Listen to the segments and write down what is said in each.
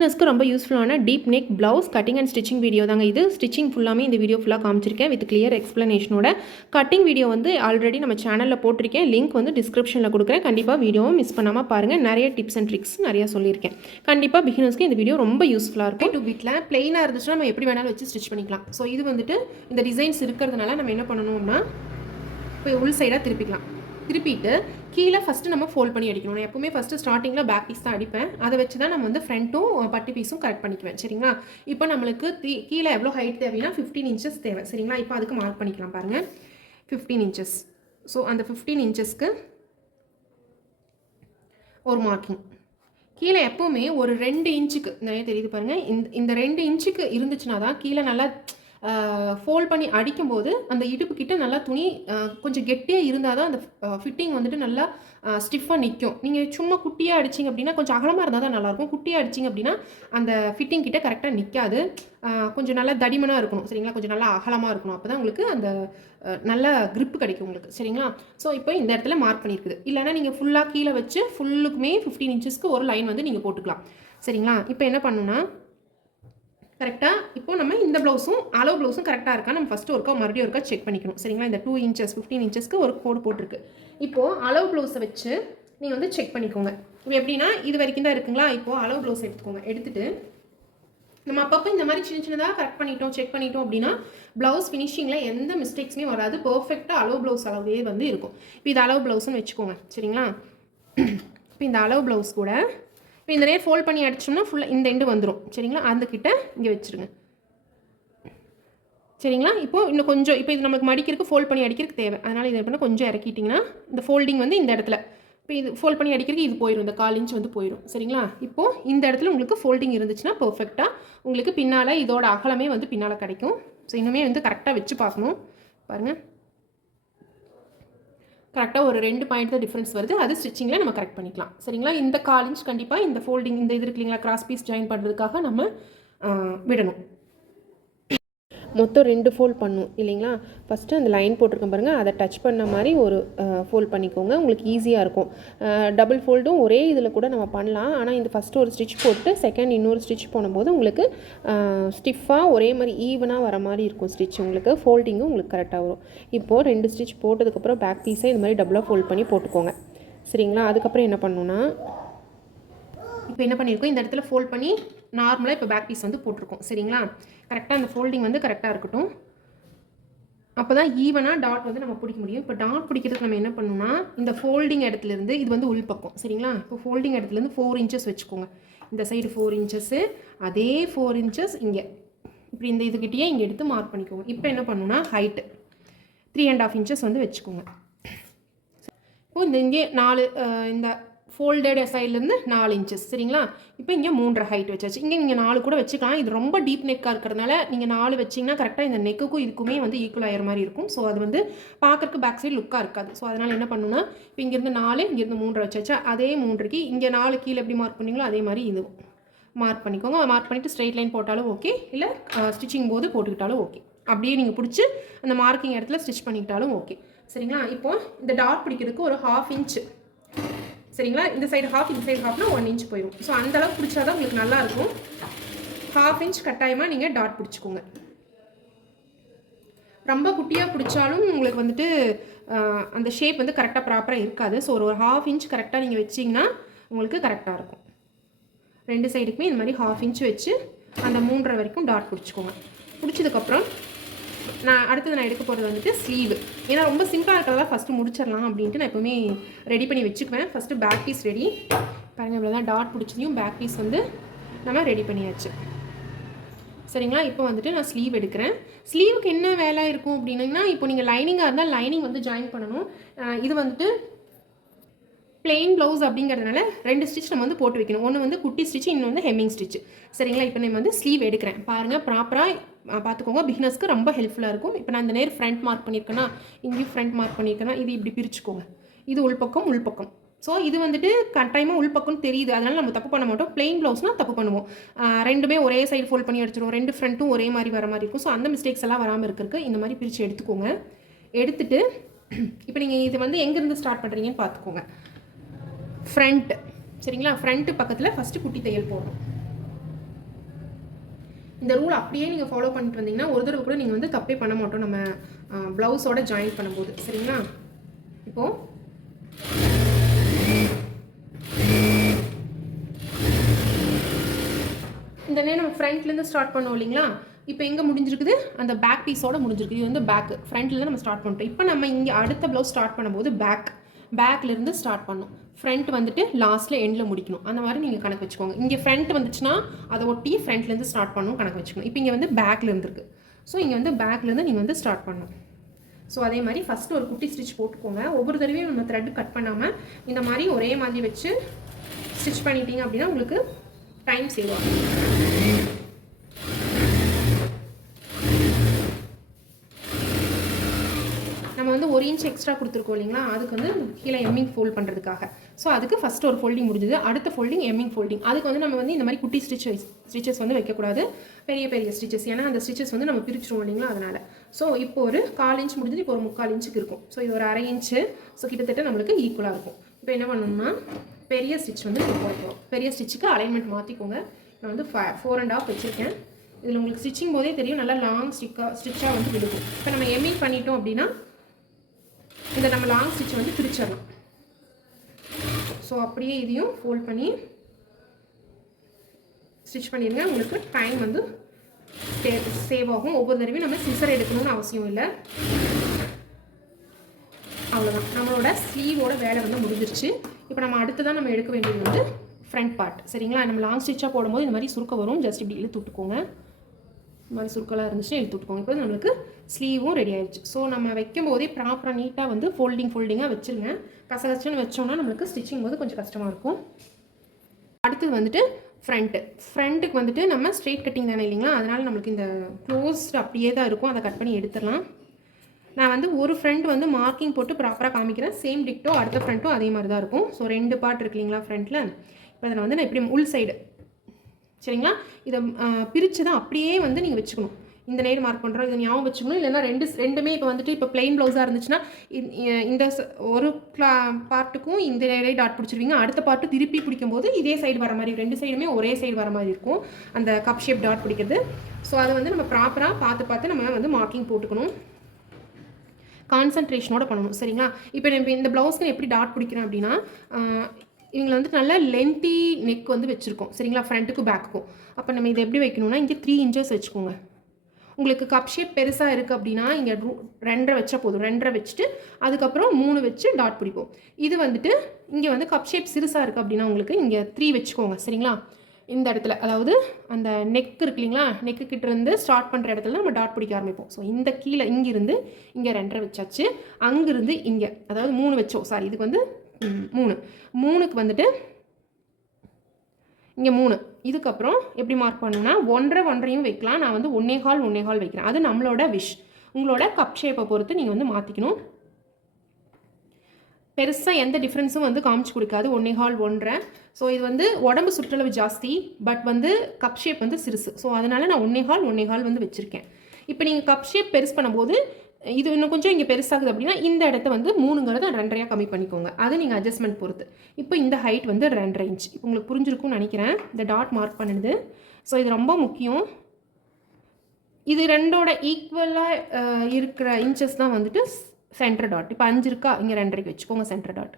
பிகினர்ஸ்க்கு ரொம்ப யூஸ்ஃபுல்லான deep neck blouse cutting and stitching video தாங்க இது. ஸ்டிச்சிங் ஃபுல்லாமே இந்த வீடியோ ஃபுல்லாக காமிச்சிருக்கேன் வித் கிளியர் எக்ஸ்ப்ளனேஷனோட. கட்டிங் வீடியோ வந்து ஆல்ரெடி நம்ம சேனலில் போட்டிருக்கேன், லிங்க் வந்து டிஸ்கிரிப்ஷனில் கொடுக்குறேன். கண்டிப்பாக வீடியோவும் மிஸ் பண்ணாமல் பாருங்கள். நிறைய டிப்ஸ் அண்ட் ட்ரிக்ஸ் நிறையா சொல்லியிருக்கேன். கண்டிப்பாக பிகினர்ஸ்க்கு இந்த வீடியோ ரொம்ப யூஸ்ஃபுல்லாக இருக்கும். டூ பீட்டில் பிளெயினாக இருந்துச்சுன்னா நம்ம எப்படி வேணாலும் வச்சு ஸ்டிச் பண்ணிக்கலாம். ஸோ இது வந்துட்டு இந்த டிசைன்ஸ் இருக்கிறதுனால நம்ம என்ன பண்ணணும்னா இப்போ உள் சைடாக திருப்பிட்டு கீழே ஃபஸ்ட்டு நம்ம ஃபோல்ட் பண்ணி அடிக்கணும். நான் எப்பவுமே ஃபஸ்ட்டு ஸ்டார்டிங்கில் பேக் பீஸ் தான் அடிப்பேன். அதை வச்சு தான் நம்ம வந்து ஃப்ரண்ட்டும் பட்டி பீஸும் கரெக்ட் பண்ணிக்குவேன். சரிங்களா? இப்போ நம்மளுக்கு கீழே எவ்வளோ ஹைட் தேவைன்னா 15 இன்ச்சஸ் தேவை. சரிங்களா? இப்போ அதுக்கு மார்க் பண்ணிக்கலாம் பாருங்கள், 15 இன்ச்சஸ். ஸோ அந்த 15 இன்ச்சஸ்க்கு ஒரு மார்க்கிங். கீழே எப்போவுமே ஒரு 2 இன்ச்சுக்கு நிறைய தெரியுது பாருங்கள், இந்த 2 இன்ச்சுக்கு இருந்துச்சுன்னா தான் கீழே நல்லா ஃபோல்ட் பண்ணி அடிக்கும்போது அந்த இடுப்பு கிட்ட நல்லா துணி கொஞ்சம் கெட்டியாக இருந்தால் தான் அந்த ஃபிட்டிங் வந்துட்டு நல்லா ஸ்டிஃபாக நிற்கும். நீங்கள் சும்மா குட்டியாக அடிச்சிங்க அப்படின்னா, கொஞ்சம் அகலமாக இருந்தால் தான் நல்லாயிருக்கும். குட்டியாக அடிச்சிங்க அப்படின்னா அந்த ஃபிட்டிங் கிட்ட கரெக்டாக நிற்காது. கொஞ்சம் நல்லா தடிமனாக இருக்கணும். சரிங்களா? கொஞ்சம் நல்லா அகலமாக இருக்கணும். அப்போ தான் உங்களுக்கு அந்த நல்ல க்ரிப்பு கிடைக்கும் உங்களுக்கு. சரிங்களா? ஸோ இப்போ இந்த இடத்துல மார்க் பண்ணியிருக்குது. இல்லைனா நீங்கள் ஃபுல்லாக கீழே வச்சு ஃபுல்லுக்குமே 15 இன்ச்சஸ்க்கு ஒரு லைன் வந்து நீங்கள் போட்டுக்கலாம். சரிங்களா? இப்போ என்ன பண்ணுன்னா கரெக்டாக இப்போ நம்ம இந்த ப்ளவுஸும் அளவு ப்ளவுஸும் கரெக்டாக இருக்கா நம்ம ஃபஸ்ட்டு ஒருக்கா மறுபடியும் ஒருக்கா செக் பண்ணிக்கணும். சரிங்களா? இந்த 2 இன்ச்சஸ் 15 இன்ச்சஸ்க்கு ஒரு கோடு போட்டிருக்கு. இப்போது அளவு ப்ளவுஸை வச்சு நீங்கள் வந்து செக் பண்ணிக்கோங்க. இப்போ எப்படின்னா இது வரைக்கும் தான் இருக்குங்களா? இப்போது அளவு ப்ளவுஸ் எடுத்துக்கோங்க. எடுத்துகிட்டு நம்ம அப்பப்போ இந்த மாதிரி சின்ன சின்னதாக கரெக்ட் பண்ணிட்டோம், செக் பண்ணிட்டோம் அப்படின்னா ப்ளவுஸ் ஃபினிஷிங்கில் எந்த மிஸ்டேக்ஸுமே வராது. பர்ஃபெக்டாக அளவு ப்ளவுஸ் அளவே வந்து இருக்கும். இப்போ இது அளவு ப்ளவுஸ்ன்னு வச்சுக்கோங்க. சரிங்களா? இப்போ இந்த அளவு ப்ளவுஸ் கூட இப்போ இந்த நேரம் ஃபோல்ட் பண்ணி அடிச்சோம்னா ஃபுல்லாக இந்த எண்டு வந்துடும். சரிங்களா? அதுக்கிட்ட இங்கே வச்சுருங்க. சரிங்களா? இப்போது இன்னும் கொஞ்சம் இப்போ இது நம்மளுக்கு மடிக்கிறதுக்கு ஃபோல்ட் பண்ணி அடிக்கிறதுக்கு தேவை. அதனால் இதை பண்ண கொஞ்சம் இறக்கிட்டிங்கன்னா இந்த ஃபோல்டிங் வந்து இந்த இடத்துல இப்போ இது ஃபோல்ட் பண்ணி அடிக்கிறதுக்கு இது போயிடும், இந்த 1/4 இன்ச் வந்து போயிடும். சரிங்களா? இப்போது இந்த இடத்துல உங்களுக்கு ஃபோல்டிங் இருந்துச்சுன்னா பர்ஃபெக்டாக உங்களுக்கு பின்னால் இதோட அகலமே வந்து பின்னால் கிடைக்கும். ஸோ இன்னுமே வந்து கரெக்டாக வச்சு பார்க்கணும். பாருங்கள், கரெக்டாக ஒரு 2 பாயிண்ட் தான் டிஃப்ரென்ஸ் வருது. அது ஸ்டிச்சிங்கில் நம்ம கரெக்ட் பண்ணிக்கலாம். சரிங்களா? இந்த 1/4 இன்ச் கண்டிப்பாக இந்த ஃபோல்டிங் இந்த இது இருக்கு இல்லைங்களா, கிராஸ் பீஸ் ஜாயின் பண்ணுறதுக்காக நம்ம விடணும். மொத்தம் 2 ஃபோல்ட் பண்ணணும் இல்லைங்களா? ஃபஸ்ட்டு அந்த லைன் போட்டிருக்கேன் பாருங்கள், அதை டச் பண்ண மாதிரி ஒரு ஃபோல்ட் பண்ணிக்கோங்க. உங்களுக்கு ஈஸியாக இருக்கும். டபுள் ஃபோல்டும் ஒரே இதில் கூட நம்ம பண்ணலாம். ஆனால் இந்த ஃபஸ்ட்டு ஒரு ஸ்டிச் போட்டு செகண்ட் இன்னொரு ஸ்டிச் போடும்போது உங்களுக்கு ஸ்டிஃபாக ஒரே மாதிரி ஈவனாக வர மாதிரி இருக்கும் ஸ்டிச். உங்களுக்கு ஃபோல்டிங்கும் உங்களுக்கு கரெக்டாக வரும். இப்போது 2 ஸ்டிச் போட்டதுக்கப்புறம் பேக் பீஸை இந்த மாதிரி டபுளாக ஃபோல்ட் பண்ணி போட்டுக்கோங்க. சரிங்களா? அதுக்கப்புறம் என்ன பண்ணணுன்னா இப்போ என்ன பண்ணியிருக்கோம், இந்த இடத்துல ஃபோல்ட் பண்ணி நார்மலாக இப்போ பேக் பீஸ் வந்து போட்டிருக்கோம். சரிங்களா? கரெக்டாக அந்த ஃபோல்டிங் வந்து கரெக்டாக இருக்கட்டும். அப்போ தான் ஈவனாக டாட் வந்து நம்ம பிடிக்க முடியும். இப்போ டாட் பிடிக்கிறதுக்கு நம்ம என்ன பண்ணணும்னா இந்த ஃபோல்டிங் இடத்துலேருந்து இது வந்து உள் பக்கம். சரிங்களா? இப்போ ஃபோல்டிங் இடத்துலேருந்து 4 இன்ச்சஸ் வச்சுக்கோங்க. இந்த சைடு 4 இன்ச்சஸ்ஸு, அதே 4 இன்ச்சஸ் இங்கே இப்படி இந்த இதுக்கிட்டேயே இங்கே எடுத்து மார்க் பண்ணிக்கோங்க. இப்போ என்ன பண்ணணும்னா ஹைட்டு 3.5 இன்ச்சஸ் வந்து வச்சுக்கோங்க. இப்போ இந்த இங்கே 4 இந்த ஃபோல்டட் சைட்லேருந்து 4 இன்ச்சஸ். சரிங்களா? இப்போ இங்கே 3.5 ஹைட் வச்சாச்சு. இங்கே நீங்கள் 4 கூட வச்சுக்கலாம். இது ரொம்ப டீப் நெக்காக இருக்கிறதுனால நீங்கள் 4 வச்சிங்கன்னா கரெக்டாக இந்த நெக்குக்கும் இதுக்குமே வந்து ஈக்குவல் ஆகிற மாதிரி இருக்கும். ஸோ அது வந்து பார்க்கறக்கு பேக் சைடு லுக்காக இருக்காது. ஸோ அதனால் என்ன பண்ணணும்னா இப்போ இங்கேருந்து 4 இங்கேருந்து 3 வச்சாச்சா, அதே 3க்கு இங்கே 4 கீழே எப்படி மார்க் பண்ணிங்களோ அதே மாதிரி இது மார்க் பண்ணிக்கோங்க. மார்க் பண்ணிவிட்டு ஸ்ட்ரெயிட் லைன் போட்டாலும் ஓகே, இல்லை ஸ்டிச்சிங் போது போட்டுக்கிட்டாலும் ஓகே. அப்படியே நீங்கள் பிடிச்சி அந்த மார்க்கிங் இடத்துல ஸ்டிச் பண்ணிக்கிட்டாலும் ஓகே. சரிங்களா? இப்போது இந்த டாட் பிடிக்கிறதுக்கு ஒரு 1/2 இன்ச். சரிங்களா? இந்த சைடு ஹாஃப், இந்த சைடு ஹாஃப்னா 1 இன்ச் போயிடும். ஸோ அந்தளவுக்கு பிடிச்சா தான் உங்களுக்கு நல்லாயிருக்கும். 1/2 இன்ச் கட்டாயமாக நீங்கள் டாட் பிடிச்சிக்கோங்க. ரொம்ப குட்டியாக பிடிச்சாலும் உங்களுக்கு வந்துட்டு அந்த ஷேப் வந்து கரெக்டாக ப்ராப்பராக இருக்காது. ஸோ ஒரு 1/2 இன்ச் கரெக்டாக நீங்கள் வச்சிங்கன்னா உங்களுக்கு கரெக்டாக இருக்கும். 2 சைடுக்குமே இந்த மாதிரி 1/2 இன்ச் வச்சு அந்த 3.5 வரைக்கும் டாட் பிடிச்சிக்கோங்க. பிடிச்சதுக்கப்புறம் அடுத்தது நான் எடுக்க போகிறது வந்துட்டு ஸ்லீவ். ஏன்னா ரொம்ப சிம்பிளாக இருக்கிறதா ஃபஸ்ட்டு முடிச்சிடலாம் அப்படின்ட்டு நான் எப்போவுமே ரெடி பண்ணி வச்சுக்குவேன். First back piece ready. பாருங்கள், இவ்வளோ தான் டாட் பிடிச்சதையும் பேக் பீஸ் வந்து நம்ம ரெடி பண்ணியாச்சு. சரிங்களா? இப்போ வந்துட்டு நான் ஸ்லீவ் எடுக்கிறேன். ஸ்லீவுக்கு என்ன வேலை இருக்கும் அப்படின்னா, இப்போ நீங்கள் லைனிங்காக இருந்தால் லைனிங் வந்து ஜாயின் பண்ணணும். இது வந்துட்டு பிளெயின் ப்ளவுஸ் அப்படிங்கிறதுனால 2 ஸ்டிச் நம்ம வந்து போட்டு வைக்கணும். ஒன்று வந்து குட்டி ஸ்டிச், இன்னொன்று வந்து ஹெம்மிங் ஸ்டிச். சரிங்களா? இப்போ நம்ம வந்து ஸ்லீவ் எடுக்கிறேன். பாருங்கள், ப்ராப்பராக பார்த்துக்கோங்க. பிகினர்ஸ்க்கு ரொம்ப ஹெல்ப்ஃபுல்லாக இருக்கும். இப்போ நான் இந்த நேர் ஃப்ரண்ட் மார்க் பண்ணியிருக்கேன்னா, இங்கேயும் ஃப்ரண்ட் மார்க் பண்ணியிருக்கேன்னா, இது இப்படி பிரிச்சுக்கோங்க. இது உள்பக்கம், உள்பக்கம். ஸோ இது வந்துட்டு கட்டாயமாக உள்பக்கம்னு தெரியுது, அதனால் நம்ம தப்பு பண்ண மாட்டோம். பிளெயின் ப்ளவுஸ்னால் தப்பு பண்ணுவோம். ரெண்டுமே ஒரே சைடு ஃபோல்ட் பண்ணி அடிச்சிடும், 2 ஃப்ரண்ட்டும் ஒரே மாதிரி வர மாதிரி இருக்கும். ஸோ அந்த மிஸ்டேக்ஸ் எல்லாம் வராமல் இருக்கிறதுக்கு இந்த மாதிரி பிரித்து எடுத்துக்கோங்க. எடுத்துகிட்டு இப்போ நீங்கள் இது வந்து எங்கேருந்து ஸ்டார்ட் பண்ணுறீங்கன்னு பார்த்துக்கோங்க. ஃப்ரண்ட். சரிங்களா? ஃப்ரண்ட்டு பக்கத்தில் ஃபஸ்ட்டு குட்டி தையல் போடணும். இந்த ரூல் அப்படியே நீங்கள் ஃபாலோ பண்ணிட்டு வந்தீங்கன்னா ஒரு தடவை கூட நீங்கள் வந்து தப்பே பண்ண மாட்டோம் நம்ம ப்ளவுஸோட ஜாயின் பண்ணும்போது. சரிங்களா? இப்போது இந்த நேரம் நம்ம ஃப்ரண்ட்லேருந்து ஸ்டார்ட் பண்ணோம் இல்லைங்களா? இப்போ எங்கே முடிஞ்சிருக்குது? அந்த பேக் பீஸோட முடிஞ்சிருக்கு. இது வந்து பேக்கு, ஃப்ரண்ட்லேருந்து நம்ம ஸ்டார்ட் பண்ணிட்டோம். இப்போ நம்ம இங்கே அடுத்த ப்ளவுஸ் ஸ்டார்ட் பண்ணும்போது பேக்லேருந்து ஸ்டார்ட் பண்ணணும். ஃப்ரண்ட் வந்துட்டு லாஸ்ட்டில் எண்டில் முடிக்கணும். அந்த மாதிரி நீங்கள் கணக்கு வச்சுக்கோங்க. இங்கே ஃப்ரண்ட் வந்துச்சுன்னா அதை ஒட்டி ஃப்ரண்ட்லேருந்து ஸ்டார்ட் பண்ணணும் கணக்கு வச்சுக்கணும். இப்போ இங்கே வந்து பேக்கில் இருந்துருக்கு. ஸோ இங்கே வந்து பேக்லேருந்து நீங்கள் வந்து ஸ்டார்ட் பண்ணணும். ஸோ அதே மாதிரி ஃபஸ்ட்டு ஒரு குட்டி ஸ்டிச் போட்டுக்கோங்க. ஒவ்வொரு தடவையும் நம்ம த்ரெட் கட் பண்ணாமல் இந்த மாதிரி ஒரே மாதிரி வச்சு ஸ்டிச் பண்ணிட்டீங்க அப்படின்னா உங்களுக்கு டைம் சேவ் ஆகும். நம்ம வந்து 1 இன்ச் எக்ஸ்ட்ரா கொடுத்துருக்கோம் இல்லைங்களா? அதுக்கு வந்து கீழே எம்மிங் ஃபோல்ட் பண்ணுறதுக்காக. ஸோ அதுக்கு ஃபஸ்ட் ஒரு ஃபோல்டிங் முடிஞ்சது. அடுத்த ஃபோல்டிங் எம்மிங் ஃபோல்டிங். அதுக்கு வந்து நம்ம வந்து இந்த மாதிரி குட்டி ஸ்டிச்சஸ் வந்து வைக்கக்கூடாது, பெரிய ஸ்டிச்சஸ். ஏன்னா அந்த ஸ்டிச்சஸ் வந்து நம்ம பிரிச்சுருவோம் இல்லைங்களா? அதனால். ஸோ இப்போ ஒரு 1/4 இன்ச் முடிஞ்சது. இப்போ ஒரு 3/4 இன்ச்சுக்கு இருக்கும். ஸோ இது ஒரு 1/2 இன்ச்சு. ஸோ கிட்டத்தட்ட நம்மளுக்கு ஈக்குவலாக இருக்கும். இப்போ என்ன பண்ணணும்னா பெரிய ஸ்டிச் வந்து நம்ம போட்டுக்கிறோம். பெரிய ஸ்டிச்சுக்கு அலைன்மெண்ட் மாற்றிக்கோங்க. நான் வந்து 4.5 வச்சுருக்கேன். இதில் உங்களுக்கு ஸ்டிச்சிங் போதே தெரியும், நல்லா லாங் ஸ்டிச்சாக வந்து விடுக்கும். இப்போ நம்ம எம்மிங் பண்ணிட்டோம் அப்படின்னா இந்த நம்ம லாங் ஸ்டிச் வந்து பிரிச்சிடலாம். ஸோ அப்படியே இதையும் ஃபோல்ட் பண்ணி ஸ்டிச் பண்ணிடுங்க. உங்களுக்கு டைம் வந்து சேவ் ஆகும். ஒவ்வொரு தடவையும் நம்ம சிசர் எடுக்கணும்னு அவசியம் இல்லை. அவ்வளோதான், நம்மளோட ஸ்லீவோட வேலை வந்து முடிஞ்சிருச்சு. இப்போ நம்ம அடுத்ததான் நம்ம எடுக்க வேண்டியது வந்து ஃப்ரண்ட் பார்ட். சரிங்களா? நம்ம லாங் ஸ்டிச்சாக போடும்போது இந்த மாதிரி சுருக்க வரும். ஜஸ்ட் இப்படி இழுத்து விட்டுக்கோங்க. இந்த மாதிரி சுருக்கெல்லாம் இருந்துச்சுன்னா இழுத்து விட்டுக்கோங்க. இப்போ நம்மளுக்கு ஸ்லீவும் ரெடி ஆயிடுச்சு. ஸோ நம்ம வைக்கும் போதே ப்ராப்பராக நீட்டாக வந்து ஃபோல்டிங்காக வச்சுருங்க. கசகச்சுன்னு வச்சோம்னா நம்மளுக்கு ஸ்டிச்சிங் போது கொஞ்சம் கஷ்டமாக இருக்கும். அடுத்தது வந்துட்டு ஃப்ரண்ட்டுக்கு வந்துட்டு நம்ம ஸ்ட்ரெயிட் கட்டிங் தானே இல்லைங்களா? அதனால் நம்மளுக்கு இந்த க்ளோஸ்ட் அப்படியே தான் இருக்கும். அதை கட் பண்ணி எடுத்துடலாம். நான் வந்து ஒரு ஃப்ரண்ட் வந்து மார்க்கிங் போட்டு ப்ராப்பராக காமிக்கிறேன். சேம் டிக்டோ அடுத்த ஃப்ரண்ட்டும் அதே மாதிரி தான் இருக்கும். ஸோ 2 பார்ட் இருக்கு இல்லைங்களா ஃப்ரண்ட்டில்? இப்போ அதில் வந்து நான் இப்படி உள் சைடு, சரிங்களா, இதை பிரித்து தான் அப்படியே வந்து நீங்கள் வச்சுக்கணும். இந்த நேர் மார்க் பண்ணுறோம், இதை ஞாபகம் வச்சுக்கணும். இல்லைன்னா ரெண்டுமே இப்போ வந்துட்டு இப்போ பிளெயின் ப்ளவுஸாக இருந்துச்சுன்னா இந்த ஒரு பார்ட்டுக்கும் இந்த நேரே டாட் பிடிச்சிருவீங்க. அடுத்த பார்ட்டு திருப்பி பிடிக்கும் போது இதே சைடு வர மாதிரி, 2 சைடுமே ஒரே சைடு வர மாதிரி இருக்கும் அந்த கப் ஷேப் டாட் பிடிக்கிறது. ஸோ அதை வந்து நம்ம ப்ராப்பராக பார்த்து நம்ம வந்து மார்க்கிங் போட்டுக்கணும். கான்சன்ட்ரேஷனோட பண்ணணும். சரிங்களா? இப்போ நம்ம இந்த ப்ளவுஸ்க்கு எப்படி டாட் பிடிக்கிறேன் அப்படின்னா, இவங்களை வந்து நல்லா லென்த்தி நெக் வந்து வச்சுருக்கோம். சரிங்களா? ஃப்ரண்ட்டுக்கும் பேக்குக்கும். அப்போ நம்ம இதை எப்படி வைக்கணும்னா இங்கே 3 இன்ச்சஸ் வச்சுக்கோங்க. உங்களுக்கு கப் ஷேப் பெருசாக இருக்குது அப்படின்னா இங்கே 2.5 வச்சா போதும். 2.5 வச்சுட்டு அதுக்கப்புறம் 3 வச்சு டாட் பிடிப்போம். இது வந்துட்டு இங்கே வந்து கப் ஷேப் சிறுசாக இருக்குது அப்படின்னா உங்களுக்கு இங்கே 3 வச்சுக்கோங்க. சரிங்களா? இந்த இடத்துல, அதாவது அந்த நெக் இருக்கு இல்லைங்களா? நெக்கு கிட்ட இருந்து ஸ்டார்ட் பண்ணுற இடத்துல நம்ம டாட் பிடிக்க ஆரம்பிப்போம். ஸோ இந்த கீழே இங்கிருந்து இங்கே 2.5 வச்சாச்சு. அங்கிருந்து இங்கே, அதாவது 3 வச்சோம். சாரி, இதுக்கு வந்து 3க்கு வந்துட்டு இங்கே 3. இதுக்கப்புறம் எப்படி மார்க் பண்ணணும்னா 1.5 வைக்கலாம். நான் வந்து 1.25 வைக்கிறேன். அது நம்மளோட விஷ். உங்களோட கப் ஷேப்பை பொறுத்து நீங்கள் வந்து மாற்றிக்கணும். பெருசாக எந்த டிஃப்ரென்ஸும் வந்து காமிச்சு கொடுக்காது. 1.25. ஸோ இது வந்து உடம்பு சுற்றளவு ஜாஸ்தி, பட் வந்து கப் ஷேப் வந்து சிறுசு. ஸோ அதனால் நான் 1.25 வந்து வச்சுருக்கேன். இப்போ நீங்கள் கப் ஷேப் பெருசு பண்ணும்போது இது இன்னும் கொஞ்சம் இங்கே பெருசாகுது அப்படின்னா இந்த இடத்த வந்து 3ங்கிறத 2.5 கம்மி பண்ணிக்கோங்க. அது நீங்கள் அட்ஜஸ்ட்மெண்ட் பொறுத்து. இப்போ இந்த ஹைட் வந்து 2.5 இன்ச். இப்போ உங்களுக்கு புரிஞ்சிருக்கும்னு நினைக்கிறேன் இந்த டாட் மார்க் பண்ணுது. ஸோ இது ரொம்ப முக்கியம். இது ரெண்டோட ஈக்குவலாக இருக்கிற இன்ச்சஸ் தான் வந்துட்டு சென்டர் டாட். இப்போ 5 இருக்கா, இங்கே 2.5 வச்சுக்கோங்க சென்டர் டாட்.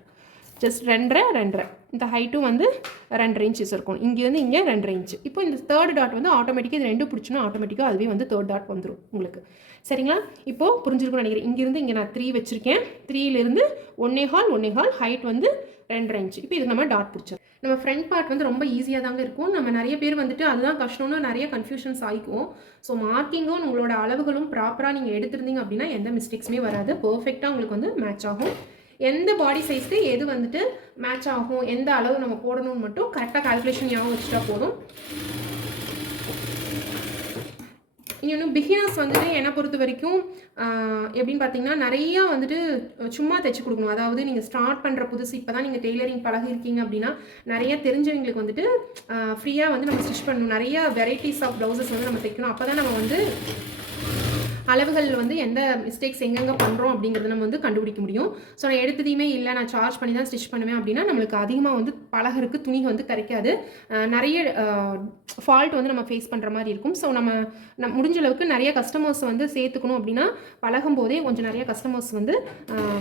ஜஸ்ட் 2.5. இந்த ஹைட்டும் வந்து 2.5 இன்ச்சஸ் இருக்கும். இங்கேருந்து இங்கே 2.5 இன்ச்சு. இப்போ இந்த தேர்ட் டாட் வந்து ஆட்டோமேட்டிக்காக இது 2 பிடிச்சினா ஆட்டோமேட்டிக்காக அதுவே வந்து தேர்ட் டாட் வந்துடும் உங்களுக்கு. சரிங்களா? இப்போது புரிஞ்சிருக்கும்னு நினைக்கிறேன். இங்கேருந்து இங்கே நான் 3 வச்சுருக்கேன். 3லேருந்து 1.25 ஹைட் வந்து 2.5 இன்ச்சு. இப்போ இது நம்ம டாட் பிடிச்சோம். நம்ம ஃப்ரண்ட் பார்ட் வந்து ரொம்ப ஈஸியாக தாங்க இருக்கும். நம்ம நிறைய பேர் வந்துட்டு அதுதான் கஷ்டம்னு நிறைய கன்ஃபியூஷன்ஸ் ஆகிக்கும். ஸோ மார்க்கிங்கும் உங்களோட அளவுகளும் ப்ராப்பராக நீங்கள் எடுத்துருந்தீங்க அப்படின்னா எந்த மிஸ்டேக்ஸுமே வராது. பர்ஃபெக்டாக உங்களுக்கு வந்து மேட்ச் ஆகும். எந்த பாடி சைஸ்க்கு எது வந்துட்டு மேட்ச் ஆகும், எந்த அளவு நம்ம போடணும்னு மட்டும் கரெக்டாக கால்குலேஷன் ஞாபகம் வச்சுட்டா போதும். இன்னும் பிகினர்ஸ் வந்துட்டு என்னை பொறுத்த வரைக்கும் எப்படின்னு பார்த்தீங்கன்னா நிறையா வந்துட்டு சும்மா தைச்சி கொடுக்கணும். அதாவது நீங்கள் ஸ்டார்ட் பண்ணுற புதுசு இப்போ தான் நீங்கள் டெய்லரிங் பழகிருக்கீங்க அப்படின்னா நிறைய தெரிஞ்சவங்களுக்கு வந்துட்டு ஃப்ரீயாக வந்து நம்ம ஸ்டிச் பண்ணணும். நிறைய வெரைட்டிஸ் ஆஃப் ப்ளவுசஸ் வந்து நம்ம தைக்கணும். அப்போ தான் நம்ம வந்து அளவுகள் வந்து எந்த மிஸ்டேக்ஸ் எங்கெங்கே பண்ணுறோம் அப்படிங்கிறத நம்ம வந்து கண்டுபிடிக்க முடியும். ஸோ நான் எடுத்ததையுமே இல்லை நான் சார்ஜ் பண்ணி தான் ஸ்டிச் பண்ணுவேன் அப்படின்னா நம்மளுக்கு அதிகமாக வந்து பழகிறதுக்கு துணி வந்து கிடைக்காது. நிறைய ஃபால்ட் வந்து நம்ம ஃபேஸ் பண்ணுற மாதிரி இருக்கும். ஸோ நம்ம முடிஞ்ச அளவுக்கு நிறைய கஸ்டமர்ஸ் வந்து சேர்த்துக்கணும் அப்படின்னா பழகும் போதே கொஞ்சம் நிறைய கஸ்டமர்ஸ் வந்து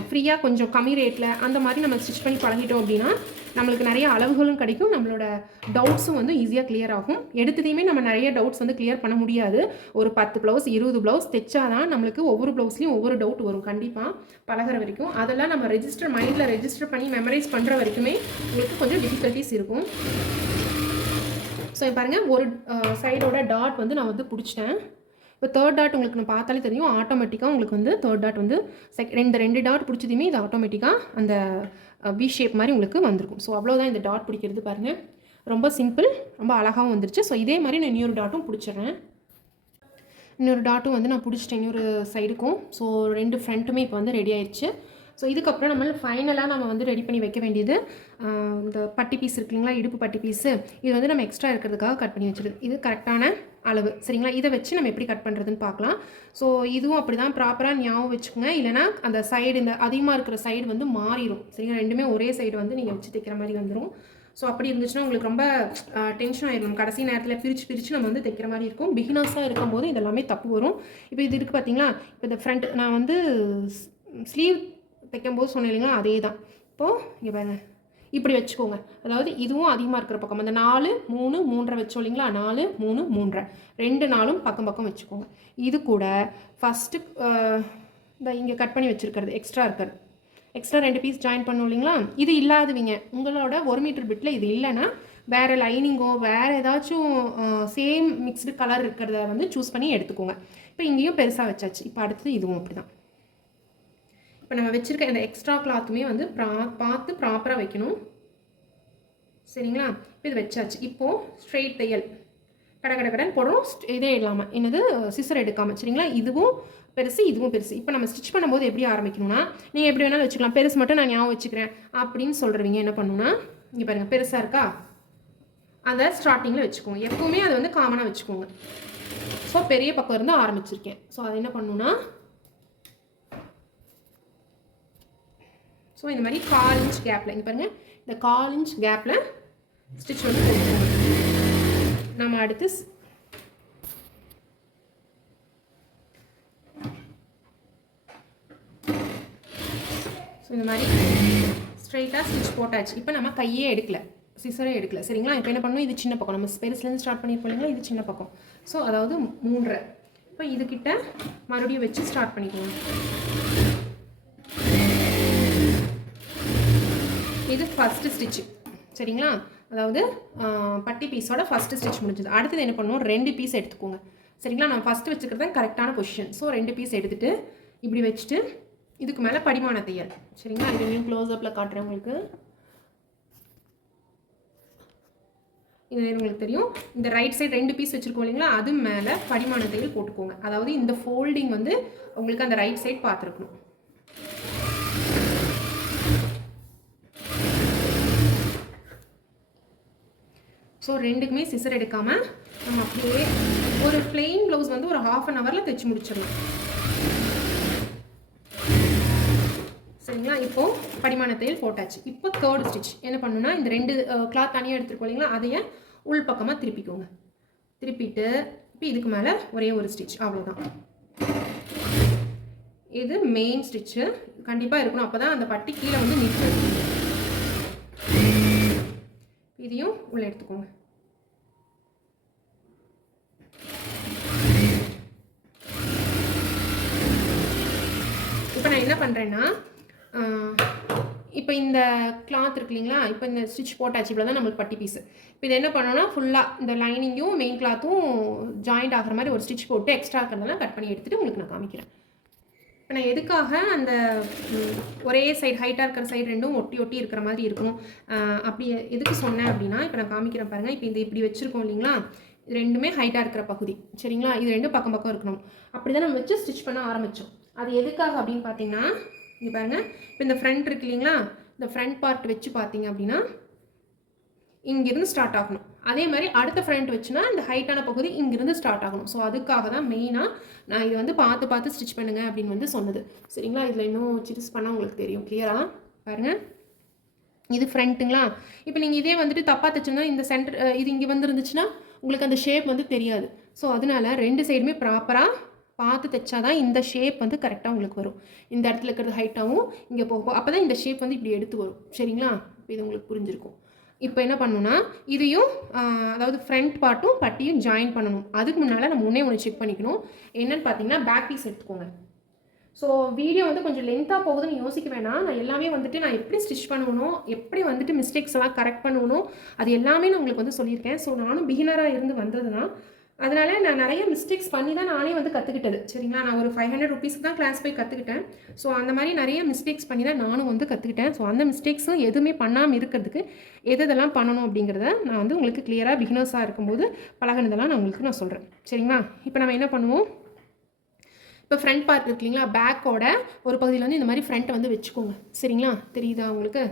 ஃப்ரீயாக கொஞ்சம் கம்மி ரேட்டில் அந்த மாதிரி நம்ம ஸ்டிச் பண்ணி பழகிட்டோம் அப்படின்னா நம்மளுக்கு நிறைய அளவுகளும் கிடைக்கும், நம்மளோட டவுட்ஸும் வந்து ஈஸியாக கிளியர் ஆகும். எடுத்ததையுமே நம்ம நிறைய டவுட்ஸ் வந்து கிளியர் பண்ண முடியாது. ஒரு 10 ப்ளவுஸ் 20 ப்ளவுஸ் தைச்சாதான் நம்மளுக்கு ஒவ்வொரு ப்ளவுஸ்லையும் ஒவ்வொரு டவுட் வரும் கண்டிப்பாக பழகிற வரைக்கும். அதெல்லாம் நம்ம மைண்டில் ரெஜிஸ்டர் பண்ணி மெமரைஸ் பண்ணுற வரைக்குமே உங்களுக்கு கொஞ்சம் டிஃபிகல்ட்டிஸ் இருக்கும். ஸோ பாருங்கள் ஒரு சைடோட டாட் வந்து நான் வந்து பிடிச்சிட்டேன். இப்போ தேர்ட் டாட் உங்களுக்கு நான் பார்த்தாலே தெரியும் ஆட்டோமேட்டிக்காக உங்களுக்கு வந்து தேர்ட் டாட் வந்து ரெண்டு டாட் பிடிச்சதுமே இது ஆட்டோமேட்டிக்காக அந்த வி ஷேப் மாதிரி உங்களுக்கு வந்திருக்கும். ஸோ அவ்வளோதான் இந்த டாட் பிடிக்கிறது பாருங்கள், ரொம்ப சிம்பிள், ரொம்ப அழகாகவும் வந்துருச்சு. ஸோ இதே மாதிரி நான் இன்னொரு டாட்டும் பிடிச்சிடுறேன். இன்னொரு டாட்டும் வந்து நான் பிடிச்சிட்டேன் இன்னொரு சைடுக்கும். ஸோ 2 ஃப்ரண்ட்டுமே இப்போ வந்து ரெடி ஆயிடுச்சு. ஸோ இதுக்கப்புறம் நம்ம ஃபைனலாக நம்ம வந்து ரெடி பண்ணி வைக்க வேண்டியது இந்த பட்டி பீஸ் இருக்குங்களா, இடுப்பு பட்டி பீஸு. இது வந்து நம்ம எக்ஸ்ட்ரா இருக்கிறதுக்காக கட் பண்ணி வச்சுருது. இது கரெக்டான அளவு சரிங்களா. இதை வச்சு நம்ம எப்படி கட் பண்ணுறதுன்னு பார்க்கலாம். ஸோ இதுவும் அப்படி தான் ப்ராப்பராக ஞாபகம் வச்சுக்கோங்க, இல்லைனா அந்த சைடு இந்த அதிகமாக இருக்கிற சைடு வந்து மாறிடும் சரிங்களா. ரெண்டுமே ஒரே சைடு வந்து நீங்கள் வச்சு தைக்கிற மாதிரி வந்துடும். ஸோ அப்படி இருந்துச்சுன்னா உங்களுக்கு ரொம்ப டென்ஷன் ஆகிடும். கடைசி நேரத்தில் பிரித்து நம்ம வந்து தைக்கிற மாதிரி இருக்கும். பிகினர்ஸாக இருக்கும்போது இதெல்லாமே தப்பு வரும். இப்போ இது இருக்குது பார்த்தீங்களா, இப்போ இந்த ஃப்ரண்ட் நான் வந்து ஸ்லீவ் தைக்கும்போது சொன்னேன் இல்லைங்களா, அதே தான். இப்போது இங்கே பாருங்க இப்படி வச்சுக்கோங்க. அதாவது இதுவும் அதிகமாக இருக்கிற பக்கம் அந்த 4 3 3 வச்சோம் இல்லைங்களா, 4 3 3 2 4 பக்கம் பக்கம் வச்சுக்கோங்க. இது கூட ஃபஸ்ட்டு இந்த இங்கே கட் பண்ணி வச்சுருக்கிறது எக்ஸ்ட்ரா 2 பீஸ் ஜாயின் பண்ணோம் இல்லைங்களா, இது இல்லாதவங்க உங்களோட 1 மீட்டர் பிட்டில் இது இல்லைன்னா வேறு லைனிங்கோ வேறு ஏதாச்சும் சேம் மிக்ஸ்டு கலர் இருக்கிறத வந்து சூஸ் பண்ணி எடுத்துக்கோங்க. இப்போ இங்கேயும் பெருசாக வச்சாச்சு. இப்போ அடுத்தது இதுவும் அப்படி தான். இப்போ நம்ம வச்சுருக்க இந்த எக்ஸ்ட்ரா கிளாத்துமே வந்து பார்த்து ப்ராப்பராக வைக்கணும் சரிங்களா. இப்போ இது வச்சாச்சு. இப்போது ஸ்ட்ரெயிட் தையல் கடன் போடுறோம். இதே இல்லாமல் என்னது சிசர் எடுக்காமல் சரிங்களா. இதுவும் பெருசு இதுவும் பெருசு. இப்போ நம்ம ஸ்டிச் பண்ணும்போது எப்படி ஆரம்பிக்கணும்னா, நீங்கள் எப்படி வேணாலும் வச்சுக்கலாம். பெருசு மட்டும் நான் ஞாபகம் வச்சுக்கிறேன் அப்படின்னு சொல்கிறவங்க என்ன பண்ணணும்னா, இங்கே பாருங்கள் பெருசாக இருக்கா, அதை ஸ்டார்டிங்கில் வச்சுக்கோங்க. எப்போவுமே அதை வந்து காமனாக வச்சுக்கோங்க. ஸோ பெரிய பக்கம் இருந்து ஆரம்பிச்சிருக்கேன். ஸோ அது என்ன பண்ணணும்னா, ஸோ இந்த மாதிரி 4 இன்ச் கேப்பில் இங்கே பாருங்கள், இந்த 4 இன்ச் கேப்பில் ஸ்டிச் வந்து போட்டுக்கோங்க. நம்ம அடுத்து ஸோ இந்த மாதிரி ஸ்ட்ரைட்டாக ஸ்டிச் போட்டாச்சு. இப்போ நம்ம கையே எடுக்கலை, சிசரே எடுக்கலை சரிங்களா. இப்போ என்ன பண்ணணும், இது சின்ன பக்கம், நம்ம பெருசுலேருந்து ஸ்டார்ட் பண்ணியிருப்போம் இல்லைங்களா, இது சின்ன பக்கம். ஸோ அதாவது 3. இப்போ இதுக்கிட்ட மறுபடியும் வச்சு ஸ்டார்ட் பண்ணிக்கோங்க. இது ஃபஸ்ட்டு ஸ்டிச்சு சரிங்களா. அதாவது பட்டி பீஸோட ஃபஸ்ட்டு ஸ்டிச் முடிஞ்சது. அடுத்தது என்ன பண்ணணும், 2 பீஸ் எடுத்துக்கோங்க சரிங்களா. நான் ஃபஸ்ட்டு வச்சுக்கிறது தான் கரெக்டான பொசிஷன். ஸோ 2 பீஸ் எடுத்துகிட்டு இப்படி வச்சுட்டு இதுக்கு மேலே படிமான தையல் சரிங்களா. இது இன்னும் க்ளோஸ்அப்பில் காட்டுறேன் உங்களுக்கு. இது உங்களுக்கு தெரியும், இந்த ரைட் சைடு 2 பீஸ் வச்சுருக்கோம் இல்லைங்களா, அது மேலே படிமான தையல் போட்டுக்கோங்க. அதாவது இந்த ஃபோல்டிங் வந்து உங்களுக்கு அந்த ரைட் சைடு பார்த்துருக்கணும். ஸோ 2க்குமே சிசர் எடுக்காமல் நம்ம அப்படியே ஒரு பிளெயின் ப்ளவுஸ் வந்து ஒரு 1/2 ஹவரில் தைச்சி முடிச்சிடலாம் சரிங்களா. இப்போது படிமான தையல் போட்டாச்சு. இப்போ தேர்ட் ஸ்டிச் என்ன பண்ணணும்னா, இந்த 2 கிளாத் தனியாக எடுத்துருக்கோம் இல்லைங்களா, அதையே உள் பக்கமாக திருப்பிக்கோங்க. திருப்பிட்டு இப்போ இதுக்கு மேலே ஒரே ஒரு ஸ்டிச், அவ்வளோதான். இது மெயின் ஸ்டிச்சு கண்டிப்பாக இருக்கணும், அப்போ தான் அந்த பட்டி கீழே வந்து நிற்கும். இதையும் உள்ளே எடுத்துக்கோங்க. இப்போ நான் என்ன பண்ணுறேன்னா, இப்போ இந்த கிளாத் இருக்கு இல்லைங்களா, இப்போ இந்த ஸ்டிச் போட்டாச்சு, இவ்வளோ தான் நம்மளுக்கு பட்டி பீஸு. இப்போ இது என்ன பண்ணோன்னா, ஃபுல்லாக இந்த லைனிங்கும் மெயின் கிளாத்தும் ஜாயிண்ட் ஆகிற மாதிரி ஒரு ஸ்டிச் போட்டு எக்ஸ்ட்ரா இருக்கிறதெல்லாம் கட் பண்ணி எடுத்துகிட்டு உங்களுக்கு நான் காமிக்கிறேன். இப்போ நான் எதுக்காக அந்த ஒரே சைடு ஹைட்டாக இருக்கிற சைடு 2ம் ஒட்டி ஒட்டி இருக்கிற மாதிரி இருக்கும் அப்படி எதுக்கு சொன்னேன் அப்படின்னா, இப்போ நான் காமிக்கிறேன் பாருங்கள். இப்போ இந்த இப்படி வச்சுருக்கோம் இல்லைங்களா, இது 2மே ஹைட்டாக இருக்கிற பகுதி சரிங்களா. இது 2 பக்கம் பக்கம் இருக்கணும். அப்படி தான் நம்ம வச்சு ஸ்டிச் பண்ண ஆரம்பித்தோம். அது எதுக்காக அப்படின்னு பார்த்தீங்கன்னா, இங்கே பாருங்கள், இப்போ இந்த ஃப்ரண்ட் இருக்கு இல்லைங்களா, இந்த ஃப்ரண்ட் பார்ட் வச்சு பார்த்தீங்க அப்படின்னா இங்கேருந்து ஸ்டார்ட் ஆகணும். அதே மாதிரி அடுத்த ஃப்ரண்ட் வச்சுன்னா இந்த ஹைட்டான பகுதி இங்கிருந்து ஸ்டார்ட் ஆகணும். ஸோ அதுக்காக தான் மெயினாக நான் இது வந்து பார்த்து பார்த்து ஸ்டிச் பண்ணுங்கள் அப்படின்னு வந்து சொன்னது. சரிங்களா? இதில் இன்னும் சிரிஸ் பண்ணால் உங்களுக்கு தெரியும் கிளியராக பாருங்கள். இது ஃப்ரண்ட்டுங்களா? இப்போ நீங்கள் இதே வந்துட்டு தப்பாக தைச்சுன்னா இந்த சென்டர் இது இங்கே வந்து இருந்துச்சுன்னா உங்களுக்கு அந்த ஷேப் வந்து தெரியாது. ஸோ அதனால 2 சைடுமே ப்ராப்பராக பார்த்து தைச்சாதான் இந்த ஷேப் வந்து கரெக்டாக உங்களுக்கு வரும். இந்த இடத்துல இருக்கிறது ஹைட்டாகவும் இங்கே போகும். அப்போ தான் இந்த ஷேப் வந்து இப்படி எடுத்து வரும். சரிங்களா? இப்போ இது உங்களுக்கு புரிஞ்சிருக்கும். இப்போ என்ன பண்ணணும்னா இதையும் அதாவது ஃப்ரண்ட் பார்ட்டும் பட்டியும் ஜாயின் பண்ணணும். அதுக்கு முன்னால் நம்ம ஒன்று செக் பண்ணிக்கணும். என்னென்னு பார்த்தீங்கன்னா பேக் பீஸ் எடுத்துக்கோங்க. ஸோ வீடியோ வந்து கொஞ்சம் லென்த்தாக போகுதுன்னு யோசிக்க வேணாம். நான் எல்லாமே வந்துட்டு நான் எப்படி ஸ்டிச் பண்ணணும், எப்படி வந்துட்டு மிஸ்டேக்ஸ் எல்லாம் கரெக்ட் பண்ணணும், அது எல்லாமே நான் உங்களுக்கு வந்து சொல்லியிருக்கேன். ஸோ நானும் பிகினராக இருந்து வந்தது தான். அதனால் நான் நிறைய மிஸ்டேக்ஸ் பண்ணி தான் நானே வந்து கற்றுக்கிட்டது. சரிங்களா? நான் ஒரு 500 ருபீஸ்க்கு தான் கிளாஸ் போய் கற்றுக்கிட்டேன். ஸோ அந்த மாதிரி நிறைய மிஸ்டேக்ஸ் பண்ணி தான் நானும் வந்து கற்றுக்கிட்டேன். ஸோ அந்த மிஸ்டேக்ஸும் எதுவுமே பண்ணாமல் இருக்கிறதுக்கு எதெல்லாம் பண்ணணும் அப்படிங்கிறத நான் வந்து உங்களுக்கு கிளியராக பிகினர்ஸாக இருக்கும்போது பழகினதெல்லாம் நான் சொல்கிறேன். சரிங்களா? இப்போ நம்ம என்ன பண்ணுவோம், இப்போ ஃப்ரண்ட் பார்ட் இருக்கு இல்லைங்களா, பேக்கோட ஒரு பகுதியில் வந்து இந்த மாதிரி ஃப்ரண்ட்டை வந்து வச்சுக்கோங்க. சரிங்களா? தெரியுதா உங்களுக்கு?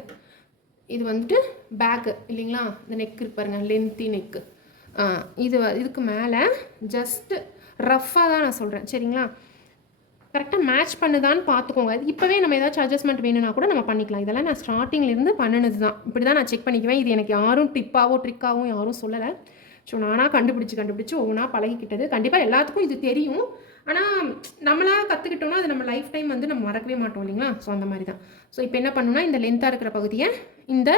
இது வந்துட்டு பேக்கு இல்லைங்களா, இந்த நெக் இருக்கு பாருங்கள், லென்த்தி நெக்கு. இதுக்கு மேலே ஜஸ்ட்டு ரஃப்பாக தான் நான் சொல்கிறேன். சரிங்களா? கரெக்டாக மேட்ச் பண்ணுதான்னு பார்த்துக்கோங்க. இப்போவே நம்ம ஏதாச்சும் அட்ஜஸ்ட்மெண்ட் வேணும்னா கூட நம்ம பண்ணிக்கலாம். இதெல்லாம் நான் ஸ்டார்டிங்லேருந்து பண்ணினது தான். இப்படி தான் நான் செக் பண்ணிக்குவேன். இது எனக்கு யாரும் ட்ரிக்காகவும் யாரும் சொல்லலை. ஸோ நானாக கண்டுபிடிச்சி ஒவ்வொன்றா பழகிக்கிட்டது. கண்டிப்பாக எல்லாத்துக்கும் இது தெரியும். ஆனால் நம்மளாக கற்றுக்கிட்டோம்னா அது நம்ம லைஃப் டைம் வந்து நம்ம மறக்கவே மாட்டோம் இல்லைங்களா? ஸோ அந்த மாதிரி தான். ஸோ இப்போ என்ன பண்ணணும்னா இந்த லென்த்தாக இருக்கிற பகுதியை இந்த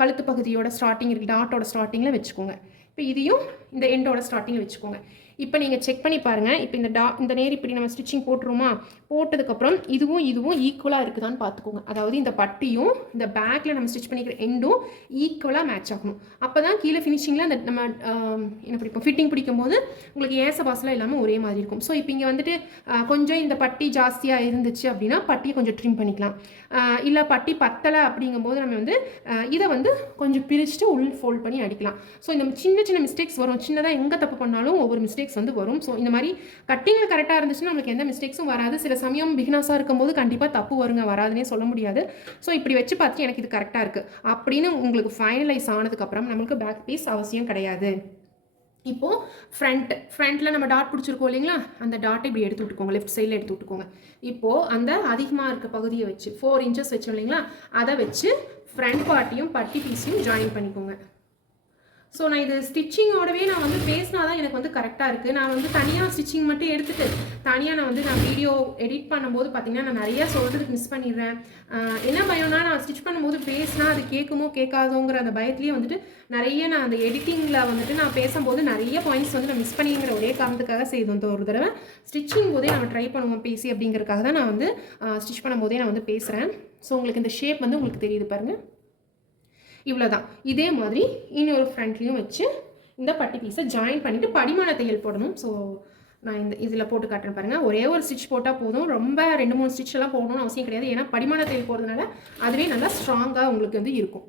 கழுத்து பகுதியோட ஸ்டார்டிங் இருக்குது, டாட்டோட ஸ்டார்டிங்கில் வச்சுக்கோங்க. இப்போ இதையும் இந்த எண்டோட ஸ்டார்டிங்கில் வச்சுக்கோங்க. இப்போ நீங்கள் செக் பண்ணி பாருங்கள். இப்போ இந்த நேர் இப்படி நம்ம ஸ்டிச்சிங் போட்டுருமா, போட்டதுக்கப்புறம் இதுவும் ஈக்குவலாக இருக்குதான்னு பார்த்துக்கோங்க. அதாவது இந்த பட்டியும் இந்த பேக்கில் நம்ம ஸ்டிச் பண்ணிக்கிற எண்டும் ஈக்குவலாக மேட்ச் ஆகணும். அப்போ தான் கீழே ஃபினிஷிங்கில் அந்த நம்ம என்ன பிடிப்போம், ஃபிட்டிங் பிடிக்கும்போது உங்களுக்கு ஏசபாஸ்லாம் இல்லாமல் ஒரே மாதிரி இருக்கும். ஸோ இப்போ இங்கே வந்துட்டு கொஞ்சம் இந்த பட்டி ஜாஸ்தியாக இருந்துச்சு அப்படின்னா பட்டியை கொஞ்சம் ட்ரிம் பண்ணிக்கலாம். இல்லை பட்டி பத்தலை அப்படிங்கும்போது நம்ம வந்து இதை வந்து கொஞ்சம் பிரிச்சுட்டு ஃபோல்ட் பண்ணி அடிக்கலாம். ஸோ இந்த சின்ன மிஸ்டேக்ஸ் வரும். சின்னதாக எங்கே தப்பு பண்ணாலும் ஒவ்வொரு மிஸ்டேக்ஸ் வந்து வரும். ஸோ இந்த மாதிரி கட்டிங்கில் கரெக்டாக இருந்துச்சுன்னா நம்மளுக்கு எந்த மிஸ்டேக்ஸும் வராது. சில சமயம் பிகினர்ஸாக இருக்கும்போது கண்டிப்பாக தப்பு வருங்க, வராதுன்னே சொல்ல முடியாது. ஸோ இப்படி வச்சு பார்த்து எனக்கு இது கரெக்டாக இருக்குது அப்படின்னு உங்களுக்கு ஃபைனலைஸ் ஆனதுக்கப்புறம் நம்மளுக்கு பேக் பீஸ் அவசியம் கிடையாது. இப்போது ஃப்ரண்ட்டில் நம்ம டாட் பிடிச்சிருக்கோம் இல்லைங்களா, அந்த டாட்டை இப்படி எடுத்து விட்டுக்கோங்க, லெஃப்ட் சைடில் எடுத்து விட்டுக்கோங்க. இப்போது அந்த அதிகமாக இருக்க பகுதியை வச்சு 4 இன்ச்சஸ் வச்சோம் இல்லைங்களா, அதை வச்சு ஃப்ரண்ட் பார்ட்டியும் பட்டி பீஸையும் ஜாயின் பண்ணிக்கோங்க. ஸோ நான் இது ஸ்டிச்சிங்கோடவே நான் வந்து பேசினா தான் எனக்கு வந்து கரெக்டாக இருக்குது. நான் வந்து தனியாக ஸ்டிச்சிங் மட்டும் எடுத்துகிட்டு தனியாக நான் வீடியோ எடிட் பண்ணும்போது பார்த்திங்கன்னா நான் நிறையா சொல்கிறதுக்கு மிஸ் பண்ணிடுறேன். என்ன பயம்னா நான் ஸ்டிச் பண்ணும்போது பேசினா அது கேட்குமோ கேட்காதோங்கிற அந்த பயத்துலேயே வந்துட்டு நிறைய நான் அந்த எடிட்டிங்கில் வந்துட்டு நான் பேசும்போது நிறைய பாயிண்ட்ஸ் வந்து நான் மிஸ் பண்ணிங்கிற ஒரே காரணத்துக்காக செய்தோம். ஒரு தடவை ஸ்டிச்சிங் போதே நம்ம ட்ரை பண்ணுவோம் பேசி அப்படிங்கிறதுக்காக தான் நான் வந்து ஸ்டிச் பண்ணும்போதே நான் வந்து பேசுகிறேன். ஸோ உங்களுக்கு இந்த ஷேப் வந்து உங்களுக்கு தெரியுது பாருங்கள், இவ்வளோதான். இதே மாதிரி இன்னொரு ஃப்ரண்ட்லேயும் வச்சு இந்த பட்டி பீஸை ஜாயின் பண்ணிவிட்டு படிமான தையல் போடணும். ஸோ நான் இதில் போட்டு காட்டுறேன் பாருங்கள். ஒரே ஒரு ஸ்டிச் போட்டால் போதும், ரொம்ப 2-3 ஸ்டிச்செல்லாம் போடணும்னு அவசியம் கிடையாது. ஏன்னா படிமான தையல் போடுறதுனால அதுவே நல்லா ஸ்ட்ராங்காக உங்களுக்கு வந்து இருக்கும்.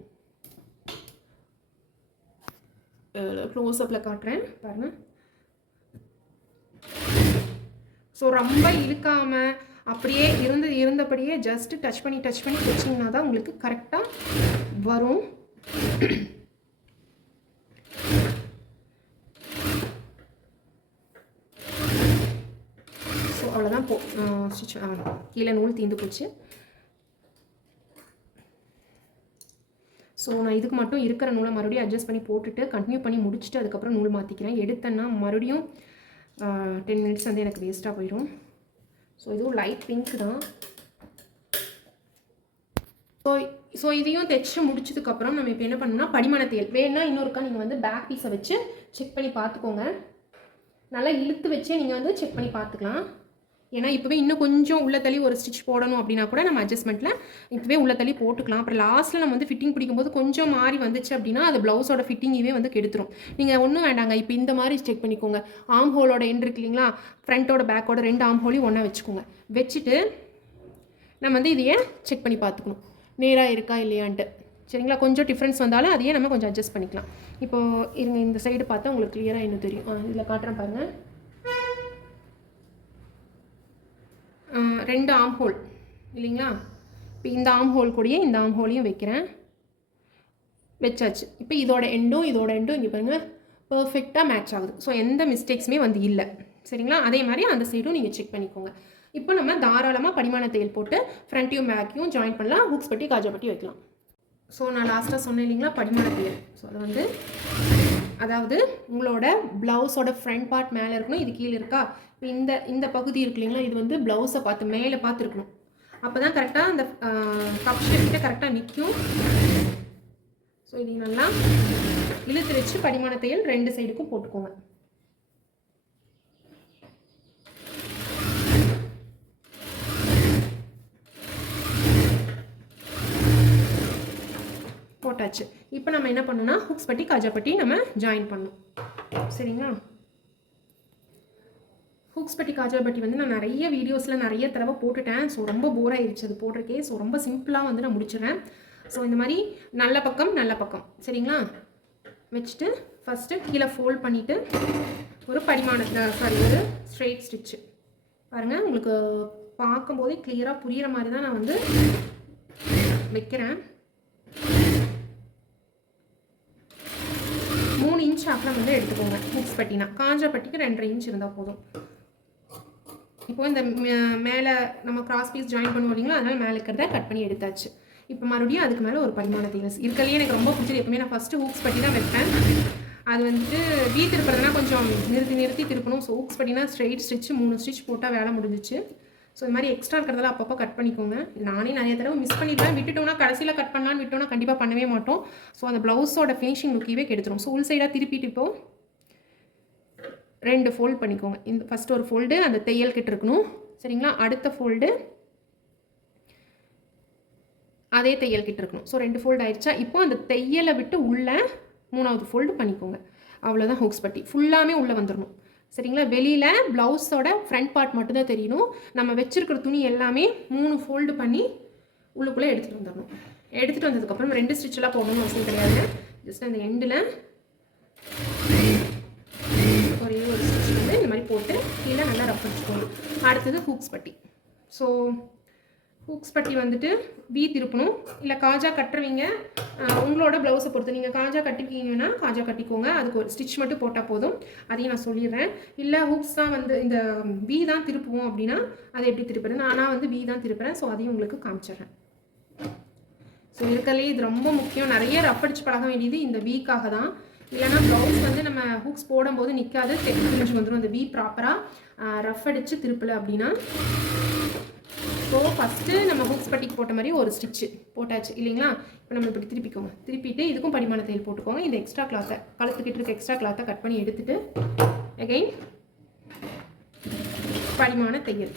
க்ளோஸ்அப்பில் காட்டுறேன் பாருங்கள். ஸோ ரொம்ப இழுக்காமல் அப்படியே இருந்தபடியே ஜஸ்ட்டு டச் பண்ணி தைச்சிங்கன்னா தான் உங்களுக்கு கரெக்டாக வரும். ஸோ அவ்வளோதான். ஸ்டிச் கீழே நூல் தீந்து போச்சு. ஸோ நான் இதுக்கு மட்டும் இருக்கிற நூலை மறுபடியும் அட்ஜஸ்ட் பண்ணி போட்டுட்டு கண்டினியூ பண்ணி முடிச்சுட்டு அதுக்கப்புறம் நூல் மாற்றிக்கிறேன். எடுத்தேன்னா மறுபடியும் 10 மினிட்ஸ் வந்து எனக்கு வேஸ்ட்டாக போயிடும். ஸோ இதுவும் லைட் பிங்க் தான். ஸோ இதையும் தைச்சி முடிச்சதுக்கப்புறம் நம்ம இப்போ என்ன பண்ணணும்னா படிமான தையல் வேணும்னா இன்னொருக்கா நீங்கள் வந்து பேக் பீஸை வச்சு செக் பண்ணி பார்த்துக்கோங்க. நல்லா இழுத்து வச்சே நீங்கள் வந்து செக் பண்ணி பார்த்துக்கலாம். ஏன்னா இப்போவே இன்னும் கொஞ்சம் உள்ள தள்ளி ஒரு ஸ்டிச் போடணும் அப்படின்னா கூட நம்ம அட்ஜஸ்ட்மெண்ட்டில் இப்போவே உள்ள தள்ளி போட்டுக்கலாம். அப்புறம் லாஸ்ட்டில் நம்ம வந்து ஃபிட்டிங் பிடிக்கும்போது கொஞ்சம் மாறி வந்துச்சு அப்படின்னா அது ப்ளவுஸோட ஃபிட்டிங்கே வந்து கெடுத்துரும். நீங்கள் ஒன்றும் வேண்டாங்க, இப்போ இந்த மாதிரி செக் பண்ணிக்கோங்க. ஆம் ஹோலோட எண்ட் இருக்கு இல்லைங்களா, ஃப்ரண்ட்டோட பேக்கோட 2 ஆம் ஹோலையும் ஒன்றா வச்சுக்கோங்க. வச்சுட்டு நம்ம வந்து இதையே செக் பண்ணி பார்த்துக்கணும் நேராக இருக்கா இல்லையான்ட்டு. சரிங்களா? கொஞ்சம் டிஃப்ரென்ஸ் வந்தாலும் அதையே நம்ம கொஞ்சம் அட்ஜஸ்ட் பண்ணிக்கலாம். இப்போது இருங்க, இந்த சைடு பார்த்தா உங்களுக்கு கிளியராக இன்னும் தெரியும். இதில் காட்டுறேன் பாருங்கள். 2 ஆம் ஹோல் இல்லைங்களா, இப்போ இந்த ஆம் ஹோல் கூடயே இந்த ஆம் ஹோலையும் வைக்கிறேன். வச்சாச்சு. இப்போ இதோட எண்டும் இங்கே பாருங்கள் பர்ஃபெக்டாக மேட்ச் ஆகுது. ஸோ எந்த மிஸ்டேக்ஸுமே வந்து இல்லை. சரிங்களா? அதே மாதிரி அந்த சைடும் நீங்கள் செக் பண்ணிக்கோங்க. இப்போ நம்ம தாராளமாக படிமான தையல் போட்டு ஃப்ரண்ட்டையும் பேக்கையும் ஜாயின் பண்ணலாம். ஹூக்ஸ் பட்டி காஜா பட்டி வைக்கலாம். ஸோ நான் லாஸ்ட்டாக சொன்னேன் இல்லைங்களா படிமான தையல். ஸோ அது வந்து அதாவது உங்களோட ப்ளவுஸோட ஃப்ரண்ட் பார்ட் மேலே இருக்கணும், இது கீழே இருக்கா. இப்போ இந்த பகுதி இருக்கு இல்லைங்களா, இது வந்து ப்ளவுஸை பார்த்து மேலே பார்த்து இருக்கணும். அப்போ தான் கரெக்டாக அந்த கப் ஷேப்கிட்ட கரெக்டாக நிற்கும். ஸோ இது நல்லா இழுத்து வச்சு படிமான தையல் 2 சைடுக்கும் போட்டுக்கோங்க. போட்டாச்சு. இப்போ நம்ம என்ன பண்ணணும்னா ஹுக்ஸ் பட்டி காஜா பட்டி நம்ம ஜாயின் பண்ணணும். சரிங்களா? ஹுக்ஸ் பட்டி காஜா பட்டி வந்து நான் நிறைய வீடியோஸில் நிறைய தடவை போட்டுட்டேன். ஸோ ரொம்ப போர் ஆயிடுச்சு அது போடுறக்கே. ஸோ ரொம்ப சிம்பிளாக வந்து நான் முடிச்சிடுறேன். ஸோ இந்த மாதிரி நல்ல பக்கம் சரிங்களா வச்சுட்டு ஃபஸ்ட்டு கீழே ஃபோல்ட் பண்ணிவிட்டு ஒரு ஒரு ஸ்ட்ரெயிட் ஸ்டிச்சு பாருங்கள். உங்களுக்கு பார்க்கும்போதே கிளியராக புரிகிற மாதிரி தான் நான் வந்து வைக்கிறேன். 3 இன்ச் அகலம் வந்து எடுத்துக்கோங்க. ஹுக்ஸ் பட்டினா காஞ்சா பட்டிக்கு 2.5 இன்ச் இருந்தால் போதும். இப்போ இந்த மேலே நம்ம கிராஸ் பீஸ் ஜாயின் பண்ணுவோம் இல்லைங்களா, அதனால் மேலே இருக்கிறத கட் பண்ணி எடுத்தாச்சு. இப்போ மறுபடியும் அதுக்கு மேலே ஒரு படிமான தையல் இருக்கலையே எனக்கு ரொம்ப பிடிச்சது. எப்பவுமே நான் ஃபஸ்ட்டு ஹூக்ஸ் பட்டி தான் வைப்பேன். அது வந்துட்டு வீ திருப்புறதுனா கொஞ்சம் நிறுத்தி திருப்பணும். ஸோ ஹூக்ஸ் பட்டினா ஸ்ட்ரெயிட் ஸ்டிச் 3 ஸ்டிச் போட்டால் வேலை முடிஞ்சிச்சு. ஸோ இது மாதிரி எக்ஸ்ட்ரா இருக்கிறதெல்லாம் அப்பப்போ கட் பண்ணிக்கோங்க. நானே நிறைய தடவை மிஸ் பண்ணிடுவேன். விட்டுட்டோம்னா கடைசியில் கட் பண்ணலான்னு விட்டோம்னா கண்டிப்பாக பண்ணவே மாட்டோம். ஸோ அந்த ப்ளவுஸோட ஃபினிஷிங் லுக்கிவே கெடுத்துரும். ஸோ உள் சைடாக திருப்பிட்டு இப்போ 2 ஃபோல்ட் பண்ணிக்கோங்க. இந்த ஃபஸ்ட்டு ஒரு ஃபோல்டு அந்த தையல் கிட்ட இருக்கணும். சரிங்களா? அடுத்த ஃபோல்டு அதே தையல் கிட்ட இருக்கணும். ஸோ 2 ஃபோல்டு ஆயிடுச்சா? இப்போ அந்த தையலை விட்டு உள்ளே 3வது ஃபோல்டு பண்ணிக்கோங்க. அவ்வளோதான் ஹுக்ஸ் பட்டி ஃபுல்லாமே உள்ளே வந்துடணும். சரிங்களா? வெளியில் ப்ளவுஸோட ஃப்ரண்ட் பார்ட் மட்டும்தான் தெரியணும். நம்ம வச்சுருக்கிற துணி எல்லாமே 3 ஃபோல்டு பண்ணி உள்ளுக்குள்ளே எடுத்துகிட்டு வந்துடணும். எடுத்துகிட்டு வந்ததுக்கப்புறம் 2 ஸ்டிச்செல்லாம் போடணும்னு அவசியம் கிடையாது. ஜஸ்ட் அந்த எண்டில் ஒரே ஒரு ஸ்டிச் வந்து இந்த மாதிரி போட்டு கீழே நல்லா ரஃப் அடிச்சுக்கோங்க. அடுத்தது ஹூக்ஸ் பட்டி. ஸோ ஹூக்ஸ் பட்டி வந்துட்டு வீ திருப்பணும். இல்லை காஜா கட்டுறவங்க உங்களோட ப்ளவுஸை பொறுத்து நீங்கள் காஜா கட்டிக்கிங்கன்னா காஜா கட்டிக்கோங்க. அதுக்கு ஒரு ஸ்டிச் மட்டும் போட்டால் போதும். அதையும் நான் சொல்லிடுறேன். இல்லை ஹூக்ஸ் தான் வந்து இந்த வீ தான் திருப்புவோம் அப்படின்னா அதை எப்படி திருப்புறேன் ஆனால் வந்து வீ தான் திருப்புறேன். ஸோ அதையும் உங்களுக்கு காமிச்சிடுறேன். ஸோ இருக்கலே இது ரொம்ப முக்கியம். நிறைய ரஃப் அடிச்சு பழக வேண்டியது இந்த வீக்காக தான். இல்லைனா ப்ளவுஸ் வந்து நம்ம ஹூக்ஸ் போடும்போது நிற்காது, தெரிஞ்சு வந்துடும். அந்த வீ ப்ராப்பராக ரஃப் அடித்து திருப்பலை அப்படின்னா. ஸோ ஃபஸ்ட்டு நம்ம ஹூக்ஸ் பட்டிக்கு போட்ட மாதிரி ஒரு ஸ்டிச்சு போட்டாச்சு இல்லைங்களா? இப்போ நம்ம இப்படி திருப்பிக்கோங்க. திருப்பிட்டு இதுக்கும் படிமான தையல் போட்டுக்கோங்க. இந்த எக்ஸ்ட்ரா கிளாத்தை கழுத்துக்கிட்டு இருக்க எக்ஸ்ட்ரா கிளாத்தை கட் பண்ணி எடுத்துட்டு அகைன் படிமான தையல்,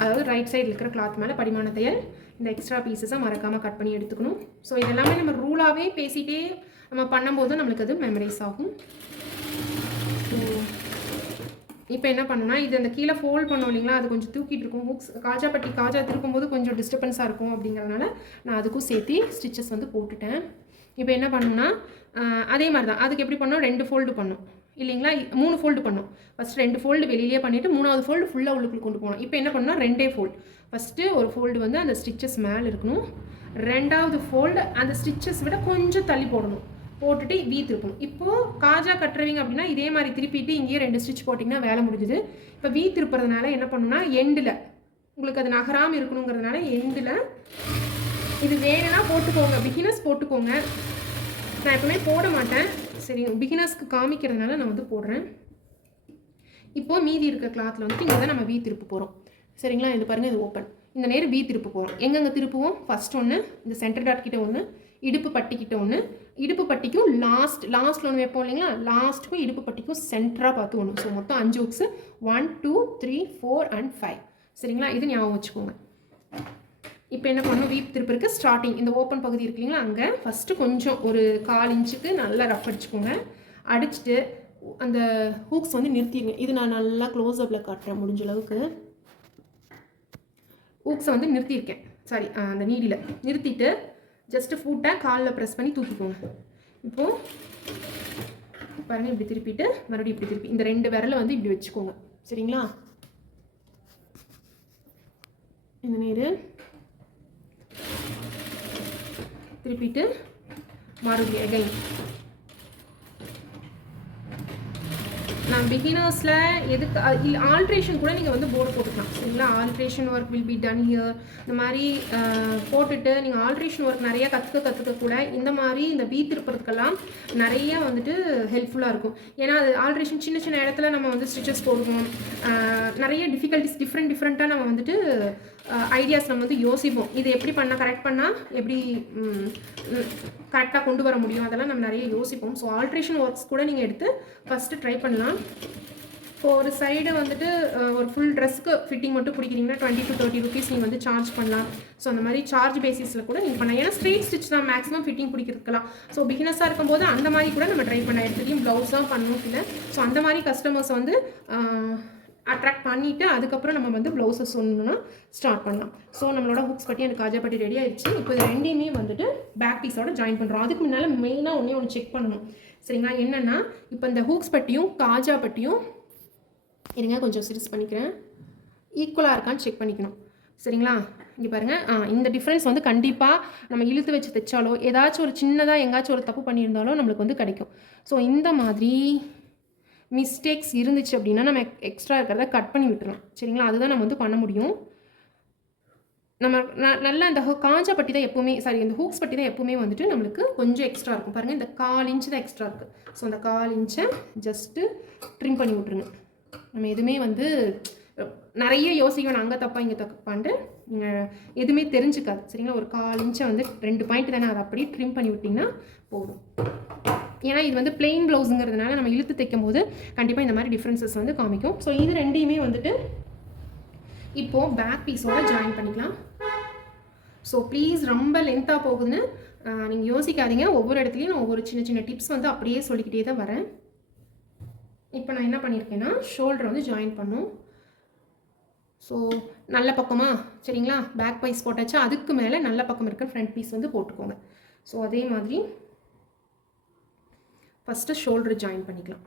அதாவது ரைட் சைடில் இருக்கிற கிளாத் மேலே படிமான தையல். இந்த எக்ஸ்ட்ரா பீசஸை மறக்காமல் கட் பண்ணி எடுத்துக்கணும். ஸோ இதெல்லாமே நம்ம ரூலாகவே பேசிகிட்டே நம்ம பண்ணும்போது நம்மளுக்கு அது மெமரைஸ் ஆகும். ஸோ இப்போ என்ன பண்ணணும்னா இது அந்த கீழே ஃபோல்ட் பண்ணோம் இல்லைங்களா, அது கொஞ்சம் தூக்கிட்டு இருக்கும். ஹூக்ஸ் காஜா பட்டி காஜா திருக்கும்போது கொஞ்சம் டிஸ்டர்பன்ஸாக இருக்கும். அப்படிங்கிறதுனால நான் அதுக்கும் சேர்த்து ஸ்டிச்சஸ் வந்து போட்டுட்டேன். இப்போ என்ன பண்ணணும்னா அதே மாதிரி தான் அதுக்கு எப்படி பண்ணோம், 2 ஃபோல்டு பண்ணோம் இல்லைங்களா, 3 ஃபோல்டு பண்ணோம். ஃபஸ்ட்டு 2 ஃபோல்டு வெளியிலே பண்ணிவிட்டு 3வது ஃபோல்டு ஃபுல்லாக உள்ளுக்குள்ள கொண்டு போகணும். இப்போ என்ன பண்ணணும்னா 2 ஃபோல்டு. ஃபஸ்ட்டு ஒரு ஃபோல்டு வந்து அந்த ஸ்டிச்சஸ் மேலே இருக்கணும். 2வது ஃபோல்டு அந்த ஸ்டிச்சஸ் விட கொஞ்சம் தள்ளி போடணும். போட்டுட்டு வீ திருப்பணும். இப்போது காஜா கட்டுறவங்க அப்படின்னா இதே மாதிரி திருப்பிட்டு இங்கேயே 2 ஸ்டிச் போட்டிங்கன்னா வேலை முடிஞ்சுது. இப்போ வீ திருப்புறதுனால என்ன பண்ணணும்னா எண்டில் உங்களுக்கு அது நகராமல் இருக்கணுங்கிறதுனால எண்டில் இது வேணும்னா போட்டுக்கோங்க. பிகினர்ஸ் போட்டுக்கோங்க. நான் எப்பவுமே போட மாட்டேன். சரி, பிகினர்ஸ்க்கு காமிக்கிறதுனால நான் வந்து போடுறேன். இப்போது மீதி இருக்க கிளாத்தில் வந்துட்டு இங்கே தான் நம்ம வீ திருப்ப போகிறோம். சரிங்களா? இது பாருங்கள், இது ஓப்பன். இந்த நேரம் வீ திருப்ப போகிறோம். எங்கெங்கே திருப்புவோம், ஃபஸ்ட் ஒன்று இந்த சென்டர் டாட் கிட்ட ஒன்று, இடுப்பு பட்டிக்கிட்ட ஒன்று, இடுப்பு பட்டிக்கும் லாஸ்ட்டில் ஒன்று வைப்போம் இல்லைங்களா, லாஸ்ட்டுக்கும் இடுப்பு பட்டிக்கும் சென்டராக பார்த்து ஒன்று. ஸோ மொத்தம் 5 ஹூக்ஸு 1 2 3 4 and 5. சரிங்களா? இது ஞாபகம் வச்சுக்கோங்க. இப்போ என்ன பண்ணணும், வீப் திருப்பிற்கு ஸ்டார்டிங் இந்த ஓப்பன் பகுதி இருக்கு இல்லைங்களா, அங்கே ஃபஸ்ட்டு கொஞ்சம் ஒரு 1/4 இன்ச்சுக்கு நல்லா ரஃப் அடிச்சுக்கோங்க. அடிச்சுட்டு அந்த ஹூக்ஸ் வந்து நிறுத்திடுங்க. இது நான் நல்லா க்ளோஸ்அப்பில் காட்டுறேன் முடிஞ்ச அளவுக்கு. ஹூக்ஸை வந்து நிறுத்தியிருக்கேன், சாரி அந்த நீடியில் நிறுத்திட்டு ஜஸ்ட்டு ஃபூட்டை காலில் ப்ரெஸ் பண்ணி தூக்கிக்கோங்க. இப்போது பாருங்கள், இப்படி திருப்பிட்டு மறுபடியும் இப்படி திருப்பி இந்த 2 விரலை வந்து இப்படி வச்சுக்கோங்க. சரிங்களா? இந்த நேரு திருப்பிட்டு மறுபடியும் அகைன். நான் பிகினர்ஸில் எதுக்கு ஆல்ட்ரேஷன் கூட நீங்கள் வந்து போர்டு போட்டுக்கலாம் சரிங்களா. Alteration work will be done here இந்த மாதிரி போட்டுட்டு நீங்கள் ஆல்ட்ரேஷன் ஒர்க் நிறைய கற்றுக்க கூட இந்த மாதிரி இந்த வீ திருப்புறதுக்கெல்லாம் நிறைய வந்துட்டு ஹெல்ப்ஃபுல்லாக இருக்கும். ஏன்னா அது ஆல்ட்ரேஷன் சின்ன சின்ன இடத்துல நம்ம வந்து ஸ்டிச்சஸ் போடுவோம், நிறைய டிஃபிகல்ட்டிஸ் டிஃப்ரெண்ட்டாக நம்ம வந்துட்டு ஐடியாஸ் நம்ம வந்து யோசிப்போம். இது எப்படி பண்ணால் கரெக்ட் பண்ணால் எப்படி கரெக்டாக கொண்டு வர முடியும், அதெல்லாம் நம்ம நிறைய யோசிப்போம். ஸோ ஆல்ட்ரேஷன் ஒர்க்ஸ் கூட நீங்கள் எடுத்து ஃபஸ்ட்டு ட்ரை பண்ணலாம். இப்போ ஒரு சைடு வந்துட்டு ஒரு ஃபுல் ட்ரெஸ்க்கு ஃபிட்டிங் மட்டும் பிடிக்கிறீங்கன்னா 20 to 30 rupees நீங்கள் வந்து சார்ஜ் பண்ணலாம். ஸோ அந்த மாதிரி சார்ஜ் பேசிஸில் கூட நீங்கள் பண்ணலாம். ஏன்னா ஸ்ட்ரெயிட் ஸ்டிச் தான் மேக்ஸிமம் ஃபிட்டிங் பிடிக்கிறதுக்கலாம். ஸோ பிகினஸாக இருக்கும்போது அந்த மாதிரி கூட நம்ம ட்ரை பண்ணலாம். எடுத்துகிட்டையும் ப்ளவுஸ் தான் பண்ணணும் இல்லை. ஸோ அந்த மாதிரி கஸ்டமர்ஸ் வந்து அட்ராக்ட் பண்ணிவிட்டு அதுக்கப்புறம் நம்ம வந்து ப்ளவுஸஸ் ஒன்றுனா ஸ்டார்ட் பண்ணலாம். ஸோ நம்மளோட ஹுக்ஸ் பட்டி அந்த காஜா பட்டி ரெடி ஆகிடுச்சு. இப்போ இது ரெண்டையுமே வந்துட்டு பேக் பீஸோட ஜாயின் பண்ணுறோம். அதுக்கு முன்னால் மெயினாக ஒன்று செக் பண்ணணும் சரிங்களா. என்னென்னா இப்போ இந்த ஹூக்ஸ் பட்டியும் காஜா பட்டியும் இருங்க கொஞ்சம் சிரிஸ் பண்ணிக்கிறேன், ஈக்குவலாக இருக்கான்னு செக் பண்ணிக்கணும் சரிங்களா. இங்கே பாருங்கள், இந்த டிஃப்ரென்ஸ் வந்து கண்டிப்பாக நம்ம இழுத்து வச்சு தைச்சாலோ ஏதாச்சும் ஒரு சின்னதாக எங்காச்சும் ஒரு தப்பு பண்ணியிருந்தாலும் நம்மளுக்கு வந்து கிடைக்கும். ஸோ இந்த மாதிரி மிஸ்டேக்ஸ் இருந்துச்சு அப்படின்னா நம்ம எக்ஸ்ட்ரா இருக்கிறத கட் பண்ணி விட்டுறலாம் சரிங்களா. அதுதான் நம்ம வந்து பண்ண முடியும். நம்ம நல்லா இந்த காஞ்சா பட்டி தான் எப்போவுமே இந்த ஹூக்ஸ் பட்டி தான் எப்போவுமே வந்துட்டு நம்மளுக்கு கொஞ்சம் எக்ஸ்ட்ரா இருக்கும். பாருங்கள் இந்த 1/4 inch தான் எக்ஸ்ட்ரா இருக்குது. ஸோ அந்த 1/4 inch ஜஸ்ட்டு ட்ரிம் பண்ணி விட்ருங்க. நம்ம எதுவுமே வந்து நிறைய யோசிக்கணும், அங்கே தப்பா இங்கே தப்பான்ட்டு நீங்கள் எதுவுமே தெரிஞ்சுக்காது சரிங்களா. ஒரு 1/4 inch வந்து 2 பாயிண்ட் தானே, அதை அப்படியே ட்ரிம் பண்ணி விட்டிங்கன்னா போதும். ஏன்னா இது வந்து பிளெயின் ப்ளவுஸுங்கிறதுனால நம்ம இழுத்து தைக்கும் போது கண்டிப்பாக இந்த மாதிரி டிஃப்ரென்சஸ் வந்து காமிக்கும். ஸோ இது ரெண்டையுமே வந்துட்டு இப்போது பேக் பீஸோட ஜாயின் பண்ணிக்கலாம். ஸோ ப்ளீஸ் ரொம்ப லென்த்தாக போகுதுன்னு நீங்கள் யோசிக்காதீங்க. ஒவ்வொரு இடத்துலையும் நான் ஒவ்வொரு சின்ன சின்ன டிப்ஸ் வந்து அப்படியே சொல்லிக்கிட்டே தான் வரேன். இப்போ நான் என்ன பண்ணியிருக்கேன்னா ஷோல்டர் வந்து ஜாயின் பண்ணும். ஸோ நல்ல பக்கமாக சரிங்களா, பேக் பீஸ் போட்டாச்சு. அதுக்கு மேலே நல்ல பக்கம் இருக்க ஃப்ரண்ட் பீஸ் வந்து போட்டுக்கோங்க. ஸோ அதே மாதிரி ஃபஸ்ட்டு ஷோல்டர் ஜாயின் பண்ணிக்கலாம்.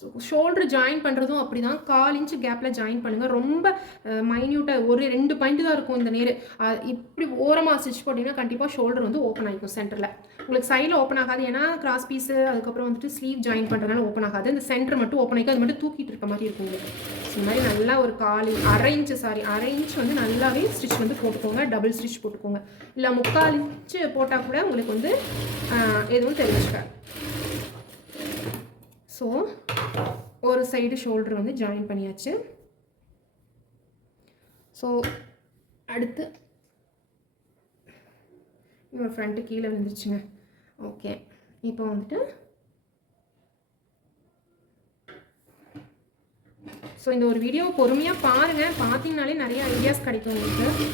ஸோ ஷோல்டர் ஜாயின் பண்ணுறதும் அப்படி தான் 1/4 inch கேப்பில் ஜாயின் பண்ணுங்கள். ரொம்ப மைன்யூட்டாக ஒரு 2 பாயிண்ட் தான் இருக்கும் இந்த நேர். இப்படி ஓரமாக ஸ்டிச் போட்டிங்கன்னா கண்டிப்பாக ஷோல்டர் வந்து ஓப்பன் ஆகிக்கும் சென்டரில். உங்களுக்கு சைடில் ஓப்பன் ஆகாது, ஏன்னா கிராஸ் பீஸு அதுக்கப்புறம் வந்துட்டு ஸ்லீவ் ஜாயின் பண்ணுறதுனால ஓப்பன் ஆகாது. இந்த சென்டர் மட்டும் ஓப்பன் ஆகிக்கும், அது மட்டும் தூக்கிட்டு இருக்க மாதிரி இருக்கும் உங்களுக்கு. இந்த மாதிரி நல்லா ஒரு 1/2 inch வந்து நல்லாவே ஸ்டிச் வந்து போட்டுக்கோங்க. டபுள் ஸ்டிச் போட்டுக்கோங்க. இல்லை 3/4 inch போட்டால் கூட உங்களுக்கு வந்து எதுவும் தெரிஞ்சுக்காது. ஸோ ஒரு சைடு ஷோல்டர் வந்து ஜாயின் பண்ணியாச்சு. ஸோ அடுத்து ஒரு ஃப்ரண்ட்டு கீழே விழுந்துருச்சுங்க. ஓகே, இப்போ வந்துட்டு ஸோ இந்த ஒரு வீடியோ பொறுமையாக பாருங்கள். பார்த்தீங்கனாலே நிறைய ஐடியாஸ் கிடைக்கும் உங்களுக்கு.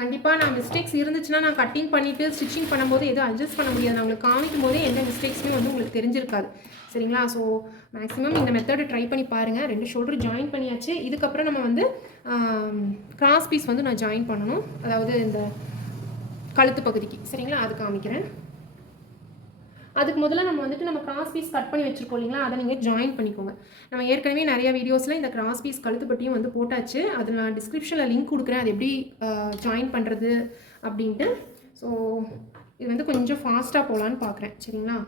கண்டிப்பாக நான் மிஸ்டேக்ஸ் இருந்துச்சுன்னா நான் கட்டிங் பண்ணிவிட்டு ஸ்டிச்சிங் பண்ணும்போது எதுவும் அட்ஜஸ்ட் பண்ண முடியாது. நான் உங்களுக்கு காமிக்கும் போதே எந்த மிஸ்டேக்ஸுமே வந்து உங்களுக்கு தெரிஞ்சிருக்காது சரிங்களா. ஸோ மேக்ஸிமம் இந்த மெத்தடு ட்ரை பண்ணி பாருங்கள். 2 ஷோல்டர் ஜாயின் பண்ணியாச்சு. இதுக்கப்புறம் நம்ம வந்து கிராஸ் பீஸ் வந்து நான் ஜாயின் பண்ணணும், அதாவது இந்த கழுத்து பகுதிக்கு சரிங்களா. அது காமிக்கிறேன். அதுக்கு முதல்ல நம்ம வந்துட்டு நம்ம கிராஸ் பீஸ் கட் பண்ணி வச்சுருக்கோம் இல்லைங்களா, அதை நீங்கள் ஜாயின் பண்ணிக்கோங்க. நம்ம ஏற்கனவே நிறைய வீடியோஸில் இந்த கிராஸ் பீஸ் கழுத்துப்பட்டியும் வந்து போட்டாச்சு. அது நான் டிஸ்கிரிப்ஷனில் லிங்க் கொடுக்குறேன், அது எப்படி ஜாயின் பண்ணுறது அப்படின்ட்டு. ஸோ இது வந்து கொஞ்சம் ஃபாஸ்ட்டாக போகலான்னு பார்க்குறேன் சரிங்களா.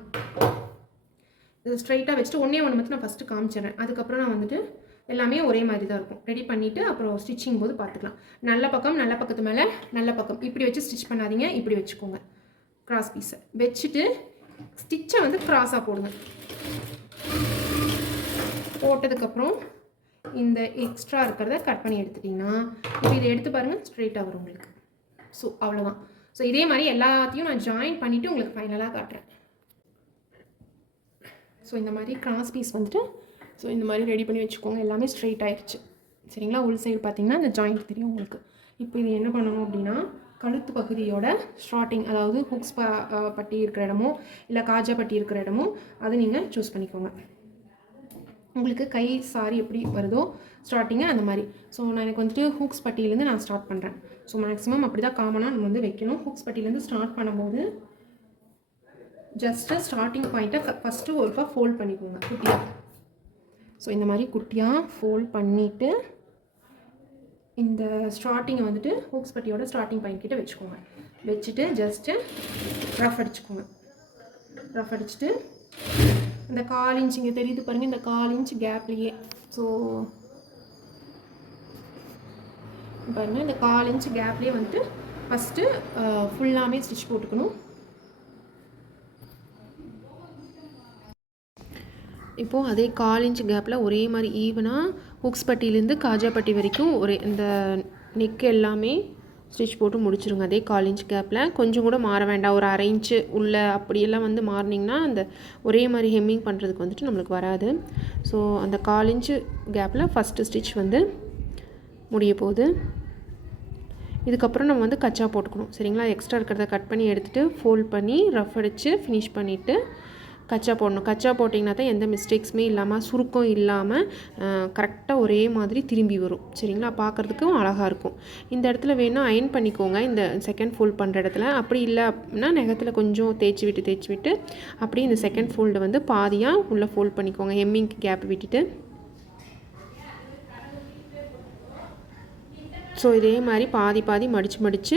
இது ஸ்ட்ரைட்டாக வச்சுட்டு ஒன்றே மட்டும் நான் ஃபஸ்ட்டு காமிச்சிடுறேன். அதுக்கப்புறம் நான் வந்துட்டு எல்லாமே ஒரே மாதிரி தான் இருக்கும். ரெடி பண்ணிவிட்டு அப்புறம் ஸ்டிச்சிங் போது பார்த்துக்கலாம். நல்ல பக்கம் நல்ல பக்கத்து மேலே நல்ல பக்கம் இப்படி வச்சு ஸ்டிச் பண்ணாதீங்க, இப்படி வச்சுக்கோங்க. கிராஸ் பீஸை வச்சுட்டு ஸ்டிச்சை வந்து கிராஸாக போடுங்க. போட்டதுக்கப்புறம் இந்த எக்ஸ்ட்ரா இருக்கிறத கட் பண்ணி எடுத்துட்டிங்கன்னா இப்போ இதை எடுத்து பாருங்கள், ஸ்ட்ரெயிட்டாக வரும் உங்களுக்கு. ஸோ அவ்வளோதான். ஸோ இதே மாதிரி எல்லாத்தையும் நான் ஜாயின் பண்ணிவிட்டு உங்களுக்கு ஃபைனலாக காட்டுறேன். ஸோ இந்த மாதிரி கிராஸ் பீஸ் வந்துட்டு ஸோ இந்த மாதிரி ரெடி பண்ணி வச்சுக்கோங்க. எல்லாமே ஸ்ட்ரெயிட் ஆகிடுச்சு சரிங்களா. உள் சைடு பார்த்தீங்கன்னா இந்த ஜாயிண்ட் தெரியும் உங்களுக்கு. இப்போ இது என்ன பண்ணணும் அப்படின்னா கழுத்து பகுதியோட ஸ்டார்டிங், அதாவது ஹுக்ஸ் பட்டி இருக்கிற இடமோ இல்லை காஜா பட்டி இருக்கிற இடமோ அதை நீங்கள் சூஸ் பண்ணிக்கோங்க. உங்களுக்கு கை சாரி எப்படி வருதோ ஸ்டார்டிங்கு அந்த மாதிரி. ஸோ நான் எனக்கு வந்துட்டு ஹூக்ஸ் பட்டியிலேருந்து நான் ஸ்டார்ட் பண்ணுறேன். ஸோ மேக்ஸிமம் அப்படி தான் காமனாக நம்ம வந்து வைக்கணும். ஹூக்ஸ் பட்டியிலேருந்து ஸ்டார்ட் பண்ணும்போது ஜஸ்ட்டு ஸ்டார்டிங் பாயிண்ட்டை ஃபஸ்ட்டு ஒருக்கா ஃபோல்ட் பண்ணிக்கோங்க குட்டியாக. ஸோ இந்த மாதிரி குட்டியாக ஃபோல்ட் பண்ணிவிட்டு இந்த ஸ்டார்டிங்கை வந்துட்டு ஹூக்ஸ் பட்டியோட ஸ்டார்டிங் பாயிண்ட் கிட்ட வச்சுக்கோங்க. வச்சுட்டு ஜஸ்ட்டு ரஃப் அடிச்சுக்கோங்க. ரஃப் அடிச்சுட்டு இந்த 1/4 இன்ச் இங்கே தெரியுது பாருங்கள், இந்த 1/4 இன்ச் கேப்லேயே. ஸோ பாருங்கள், இந்த 1/4 இன்ச் கேப்லேயே வந்துட்டு ஃபஸ்ட்டு ஃபுல்லாமே ஸ்டிச் போட்டுக்கணும். இப்போது அதே 1/4 இன்ச் கேப்பில் ஒரே மாதிரி ஈவனாக ஹூக்ஸ் பட்டியிலேருந்து காஜா பட்டி வரைக்கும் ஒரே இந்த நெக் எல்லாமே ஸ்டிச் போட்டு முடிச்சிருங்க. அதே 1/4 இன்ச் கேப்பில் கொஞ்சம் கூட மாற வேண்டாம். ஒரு 1/2 இன்ச்சு உள்ள அப்படியெல்லாம் வந்து மாறினிங்கன்னா அந்த ஒரே மாதிரி ஹெம்மிங் பண்ணுறதுக்கு வந்துட்டு நம்மளுக்கு வராது. ஸோ அந்த 1/4 இன்ச்சு கேப்பில் ஃபஸ்ட்டு ஸ்டிச் வந்து முடிய போகுது. இதுக்கப்புறம் நம்ம வந்து கச்சா போட்டுக்கணும். சரிங்களா? எக்ஸ்ட்ரா இருக்கிறத கட் பண்ணி எடுத்துகிட்டு ஃபோல்ட் பண்ணி ரஃப் அடித்து ஃபினிஷ் பண்ணிவிட்டு கச்சா போடணும். கச்சா போட்டிங்கன்னா தான் எந்த மிஸ்டேக்ஸுமே இல்லாமல், சுருக்கம் இல்லாமல் கரெக்டாக ஒரே மாதிரி திரும்பி வரும். சரிங்களா? பார்க்குறதுக்கும் அழகாக இருக்கும். இந்த இடத்துல வேணால் அயன் பண்ணிக்கோங்க, இந்த செகண்ட் ஃபோல்ட் பண்ணுற இடத்துல. அப்படி இல்லை அப்படின்னா நகத்தில் கொஞ்சம் தேய்ச்சி விட்டு அப்படியே இந்த செகண்ட் ஃபோல்டை வந்து பாதியாக உள்ளே ஃபோல்ட் பண்ணிக்கோங்க, ஹெம்மிங்க்கு கேப் விட்டுட்டு. ஸோ இதே மாதிரி பாதி மடித்து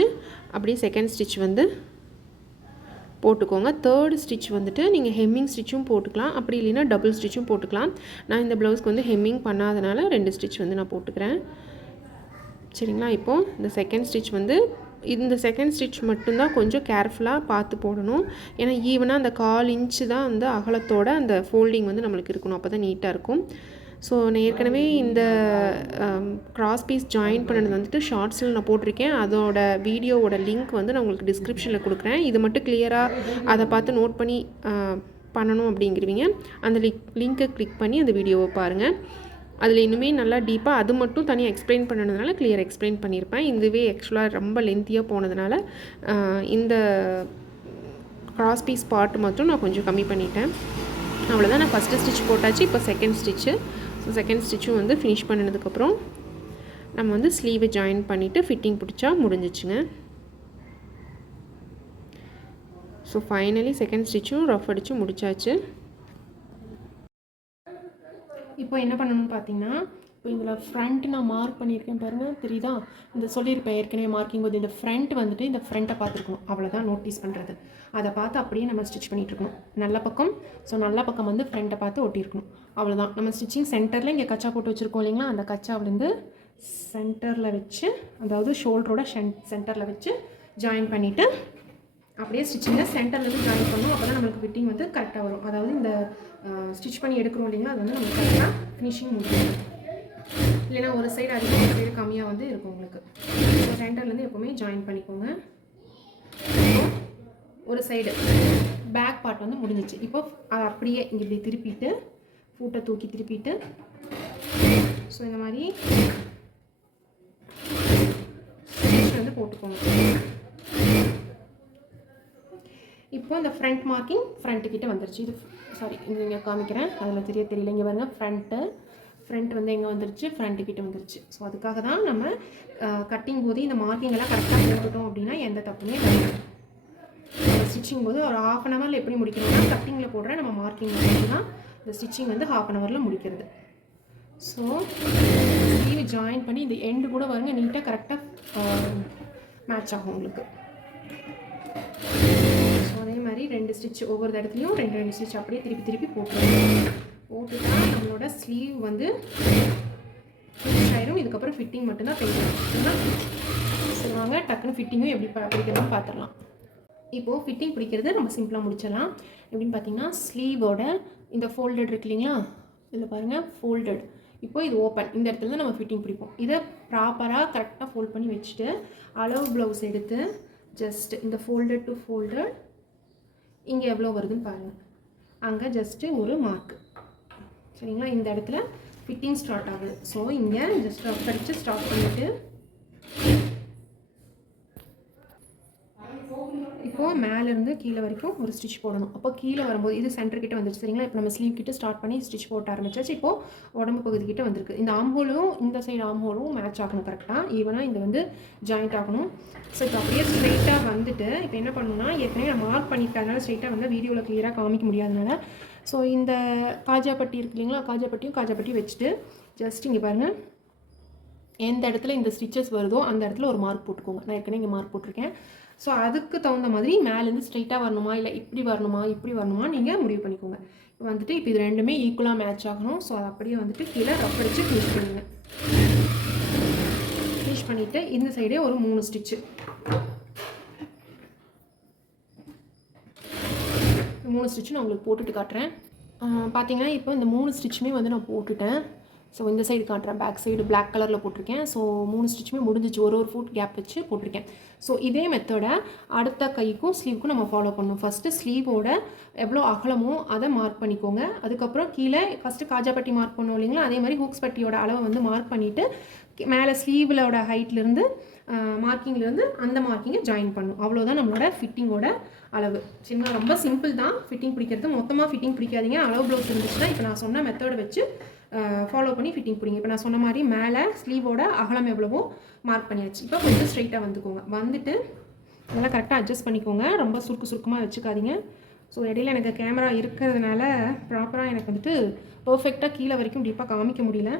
அப்படியே செகண்ட் ஸ்டிச் வந்து போட்டுக்கோங்க. தேர்டு ஸ்டிச் வந்துட்டு நீங்கள் ஹெம்மிங் ஸ்டிச்சும் போட்டுக்கலாம், அப்படி இல்லைன்னா டபுள் ஸ்டிச்சும் போட்டுக்கலாம். நான் இந்த ப்ளவுஸ்க்கு வந்து ஹெம்மிங் பண்ணாதனால 2 ஸ்டிச் வந்து நான் போட்டுக்கிறேன். சரிங்களா? இப்போது இந்த செகண்ட் ஸ்டிச் வந்து இந்த செகண்ட் ஸ்டிச் மட்டும்தான் கொஞ்சம் கேர்ஃபுல்லாக பார்த்து போடணும். ஏன்னா ஈவனாக அந்த 1/4 இன்ச்சு தான் வந்து அகலத்தோட அந்த ஃபோல்டிங் வந்து நம்மளுக்கு இருக்கணும், அப்போ தான் நீட்டாக இருக்கும். ஸோ நான் ஏற்கனவே இந்த கிராஸ் பீஸ் ஜாயின் பண்ணது வந்துட்டு ஷார்ட்ஸில் நான் போட்டிருக்கேன். அதோட வீடியோவோட லிங்க் வந்து நான் உங்களுக்கு டிஸ்கிரிப்ஷனில் கொடுக்குறேன். இது மட்டும் கிளியராக அதை பார்த்து நோட் பண்ணி பண்ணணும் அப்படிங்கிறவங்க அந்த லிங்க்கை கிளிக் பண்ணி அந்த வீடியோவை பாருங்கள். அதில் இன்னுமே நல்லா டீப்பாக அது மட்டும் தனியாக எக்ஸ்பிளைன் பண்ணதுனால கிளியராக எக்ஸ்பிளைன் பண்ணியிருப்பேன். இதுவே ஆக்சுவலாக ரொம்ப லென்த்தியாக போனதுனால இந்த கிராஸ் பீஸ் பார்ட் மட்டும் நான் கொஞ்சம் கம்மி பண்ணிட்டேன். அவ்வளோதான். நான் ஃபஸ்ட்டு ஸ்டிச் போட்டாச்சு. இப்போ செகண்ட் ஸ்டிச்சு. ஸோ செகண்ட் ஸ்டிச்சும் வந்து ஃபினிஷ் பண்ணினதுக்கப்புறம் நம்ம வந்து ஸ்லீவை ஜாயின் பண்ணிவிட்டு ஃபிட்டிங் பிடிச்சா முடிஞ்சிச்சுங்க. ஸோ ஃபைனலி செகண்ட் ஸ்டிச்சும் ரஃப் அடித்து முடிச்சாச்சு. இப்போ என்ன பண்ணணும்னு பார்த்தீங்கன்னா, இப்போ இதில் ஃப்ரண்ட் நான் மார்க் பண்ணியிருக்கேன் பாருங்கள், தெரியுதா? இந்த சொல்லியிருப்பேன் ஏற்கனவே மார்க்கிங் போது இந்த ஃப்ரண்ட் வந்துட்டு இந்த ஃப்ரண்ட்டை பார்த்துருக்கணும். அவ்வளோதான் நோட்டீஸ் பண்ணுறது. அதை பார்த்து அப்படியே நம்ம ஸ்டிச் பண்ணிகிட்ருக்கணும். நல்ல பக்கம், ஸோ நல்ல பக்கம் வந்து ஃப்ரண்ட்டை பார்த்து ஒட்டியிருக்கணும். அவ்வளோதான். நம்ம ஸ்டிச்சிங் சென்டரில் இங்கே கச்சா போட்டு வச்சுருக்கோம் இல்லைங்களா, அந்த கச்சாவிலேருந்து சென்டரில் வச்சு, அதாவது ஷோல்டரோட சென்டரில் வச்சு ஜாயின் பண்ணிவிட்டு அப்படியே ஸ்டிச்சிங்கில் சென்டர்லேருந்து ஜாயின் பண்ணணும். அப்போ தான் நம்மளுக்கு ஃபிட்டிங் வந்து கரெக்டாக வரும். அதாவது இந்த ஸ்டிச் பண்ணி எடுக்கிறோம் இல்லைங்களா, அது வந்து நம்மளுக்கு கரெக்டாக ஃபினிஷிங் முடியும். இல்லைனா ஒரு சைடு அதிகம் ஒரு சைடு கம்மியாக வந்து இருக்கும் உங்களுக்கு. சென்டர்லேருந்து எப்போவுமே ஜாயின் பண்ணிக்கோங்க. ஒரு சைடு பேக் பார்ட் வந்து முடிஞ்சிச்சு. இப்போ அதை அப்படியே இங்கே இப்படி திருப்பிட்டு ஃபூட்டை தூக்கி திருப்பிட்டு, ஸோ இந்த மாதிரி ஸ்டிச் வந்து போட்டுக்கோங்க. இப்போ இந்த ஃப்ரண்ட் மார்க்கிங் ஃப்ரண்ட்டுக்கிட்ட வந்துருச்சு. இது சாரி, இது இங்கே காமிக்கிறேன், அதில் தெரியல. இங்கே பாருங்கள், ஃப்ரண்ட் வந்து எங்கே வந்துருச்சு, ஃப்ரண்ட்டுக்கிட்ட வந்துருச்சு. ஸோ அதுக்காக தான் நம்ம கட்டிங் போது இந்த மார்க்கிங் எல்லாம் கரெக்டாக போட்டுட்டோம் அப்படின்னா எந்த தப்புமே கிடையாது. ஸ்டிச்சிங் போது ஒரு 1/2 அன் ஹவரில் எப்படி முடிக்கணும்னா, கட்டிங்கில் போடுற நம்ம மார்க்கிங் வந்து தான் இந்த ஸ்டிச்சிங் வந்து 1/2 அன் ஹவரில் முடிக்கிறது. ஸோ ஸ்லீவ் ஜாயின் பண்ணி இந்த எண்டு கூட வருங்க நீட்டாக கரெக்டாக மேட்ச் ஆகும் உங்களுக்கு. ஸோ அதே மாதிரி 2 ஸ்டிச் ஒவ்வொரு இடத்துலையும் 2 ஸ்டிச் அப்படியே திருப்பி போட்டுட்டா நம்மளோட ஸ்லீவ் வந்து ஃபினிஷ் ஆயிரும். இதுக்கப்புறம் ஃபிட்டிங் மட்டும்தான் பெயிண்ட் சொல்லுவாங்க. டக்குன்னு ஃபிட்டிங்கும் எப்படி பிடிக்கிறதுன்னு பார்த்துடலாம். இப்போது ஃபிட்டிங் பிடிக்கிறது நம்ம சிம்பிளாக முடிச்சிடலாம். எப்படின்னு பார்த்தீங்கன்னா, ஸ்லீவோட இந்த ஃபோல்டட் இருக்கு இல்லைங்களா, இதில் பாருங்கள் ஃபோல்டட். இப்போது இது ஓப்பன், இந்த இடத்துல தான் நம்ம ஃபிட்டிங் பிடிப்போம். இதை ப்ராப்பராக கரெக்டாக ஃபோல்ட் பண்ணி வச்சுட்டு அளவு ப்ளவுஸ் எடுத்து ஜஸ்ட் இந்த ஃபோல்டட் டு ஃபோல்டட் இங்கே எவ்வளோ வருதுன்னு பாருங்கள். அங்கே ஜஸ்ட்டு ஒரு மார்க், சரிங்களா? இந்த இடத்துல ஃபிட்டிங் ஸ்டார்ட் ஆகுது. ஸோ இங்கே ஜஸ்ட் ரஃப் அடித்து ஸ்டார்ட் பண்ணிவிட்டு இப்போது மேலேருந்து கீழே வரைக்கும் ஒரு ஸ்டிச் போடணும். அப்போ கீழே வரும்போது இது சென்டர் கிட்ட வந்துச்சு, சரிங்களா? இப்போ நம்ம ஸ்லீவ் கிட்ட ஸ்டார்ட் பண்ணி ஸ்டிச் போட்ட ஆரம்பிச்சாச்சு. இப்போது உடம்பு பகுதி கிட்ட வந்திருக்கு. இந்த ஆம்ஹோலும் இந்த சைடு ஆம்ஹோலும் மேட்ச் ஆகணும் கரெக்டாக, ஈவனாக இந்த வந்து ஜாயிண்ட் ஆகணும். ஸோ இப்போ அப்படியே ஸ்ட்ரைட்டாக வந்துட்டு இப்போ என்ன பண்ணணும்னா, ஏற்கனவே நான் மார்க் பண்ணியிருக்கனால ஸ்ட்ரைட்டாக வந்து வீடியோவில் கிளியராக காமிக்க முடியாதனால, ஸோ இந்த காஜாப்பட்டி இருக்கு இல்லைங்களா, காஜாப்பட்டியும் வச்சுட்டு ஜஸ்ட் இங்கே பாருங்கள், எந்த இடத்துல இந்த ஸ்டிச்சஸ் வருதோ அந்த இடத்துல ஒரு மார்க் போட்டுக்கோங்க. நான் ஏற்கனவே இங்கே மார்க் போட்டிருக்கேன். ஸோ அதுக்கு தகுந்த மாதிரி மேலேருந்து ஸ்ட்ரைட்டாக வரணுமா இல்லை இப்படி வரணுமா இப்படி வரணுமா நீங்கள் முடிவு பண்ணிக்கோங்க. இப்போ வந்துட்டு இப்போ இது ரெண்டுமே ஈக்குவலாக மேட்ச் ஆகணும். ஸோ அது அப்படியே வந்துட்டு கீழே ரஃப் அடித்து ஃபினிஷ் பண்ணுங்க. ஃபினிஷ் பண்ணிவிட்டு இந்த சைடே ஒரு 3 ஸ்டிச்சு 3 ஸ்டிச்சு நான் உங்களுக்கு போட்டுட்டு காட்டுறேன். பார்த்தீங்கன்னா இப்போ இந்த 3 ஸ்டிச்சுமே வந்து நான் போட்டுட்டேன். ஸோ இந்த சைடு காட்டுறேன். பேக் சைடு பிளாக் கலரில் போட்டிருக்கேன். ஸோ 3 ஸ்டிச்சுமே முடிஞ்சிச்சு. ஒரு ஃபுட் கேப் வச்சு போட்டிருக்கேன். ஸோ இதே மெத்தடை அடுத்த கைக்கும் ஸ்லீவுக்கும் நம்ம ஃபாலோ பண்ணணும். ஃபஸ்ட்டு ஸ்லீவோட எவ்வளோ அகலமோ அதை மார்க் பண்ணிக்கோங்க. அதுக்கப்புறம் கீழே ஃபஸ்ட்டு காஜாப்பட்டி மார்க் பண்ணோம் இல்லைங்களா, அதே மாதிரி ஹூக்ஸ் பட்டியோட அளவை வந்து மார்க் பண்ணிவிட்டு மேலே ஸ்லீவோட ஹைட்லேருந்து மார்க்கிங்லேருந்து அந்த மார்க்கிங்கை ஜாயின் பண்ணணும். அவ்வளோதான் நம்மளோட ஃபிட்டிங்கோட அளவு. சரிங்களா, ரொம்ப சிம்பிள் தான் ஃபிட்டிங் பிடிக்கிறது. மொத்தமாக ஃபிட்டிங் பிடிக்காதீங்க. அளவு ப்ளவுஸ் இருந்துச்சுன்னா இப்போ நான் சொன்ன மெத்தடை வச்சு ஃபாலோ பண்ணி ஃபிட்டிங் பிடிங்க. இப்போ நான் சொன்ன மாதிரி மேலே ஸ்லீவோட அகலம் எவ்வளவோ மார்க் பண்ணியாச்சு. இப்போ கொஞ்சம் ஸ்ட்ரைட்டாக வந்துக்கோங்க. வந்துட்டு நல்லா கரெக்டாக அட்ஜஸ்ட் பண்ணிக்கோங்க. ரொம்ப சுருக்கமாக வச்சுக்காதீங்க. ஸோ இடையில எனக்கு கேமரா இருக்கிறதுனால ப்ராப்பராக எனக்கு வந்துட்டு பர்ஃபெக்டாக கீழே வரைக்கும் டீப்பாக காமிக்க முடியல.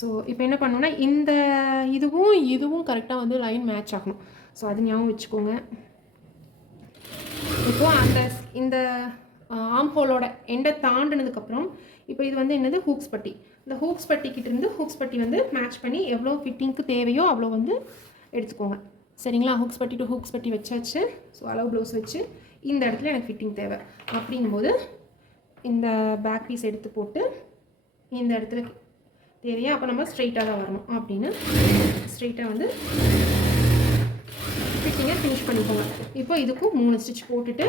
ஸோ இப்போ என்ன பண்ணணுன்னா இந்த இதுவும் கரெக்டாக வந்து லைன் மேட்ச் ஆகணும். ஸோ அது ஞாபகம் வச்சுக்கோங்க. இப்போது இந்த ஆம்ஹோலோட எண்டை தாண்டினதுக்கப்புறம் இப்போ இது வந்து என்னது ஹூக்ஸ் பட்டி. இந்த ஹூக்ஸ் பட்டிக்கிட்டேருந்து ஹூக்ஸ் பட்டி வந்து மேட்ச் பண்ணி எவ்வளோ ஃபிட்டிங்க்கு தேவையோ அவ்வளோ வந்து எடுத்துக்கோங்க. சரிங்களா, ஹூக்ஸ் பட்டி டு ஹூக்ஸ் பட்டி வச்சாச்சு. ஸோ அளவு ப்ளவுஸ் வச்சு இந்த இடத்துல எனக்கு ஃபிட்டிங் தேவை அப்படிங்கும்போது இந்த பேக் பீஸ் எடுத்து போட்டு இந்த இடத்துல தேவையா அப்போ நம்ம ஸ்ட்ரைட்டாக தான் வரணும் அப்படின்னு ஸ்ட்ரைட்டாக வந்து ஃபிட்டிங்கை ஃபினிஷ் பண்ணிக்கோங்க. இப்போ இதுக்கும் 3 ஸ்டிச் போட்டுட்டு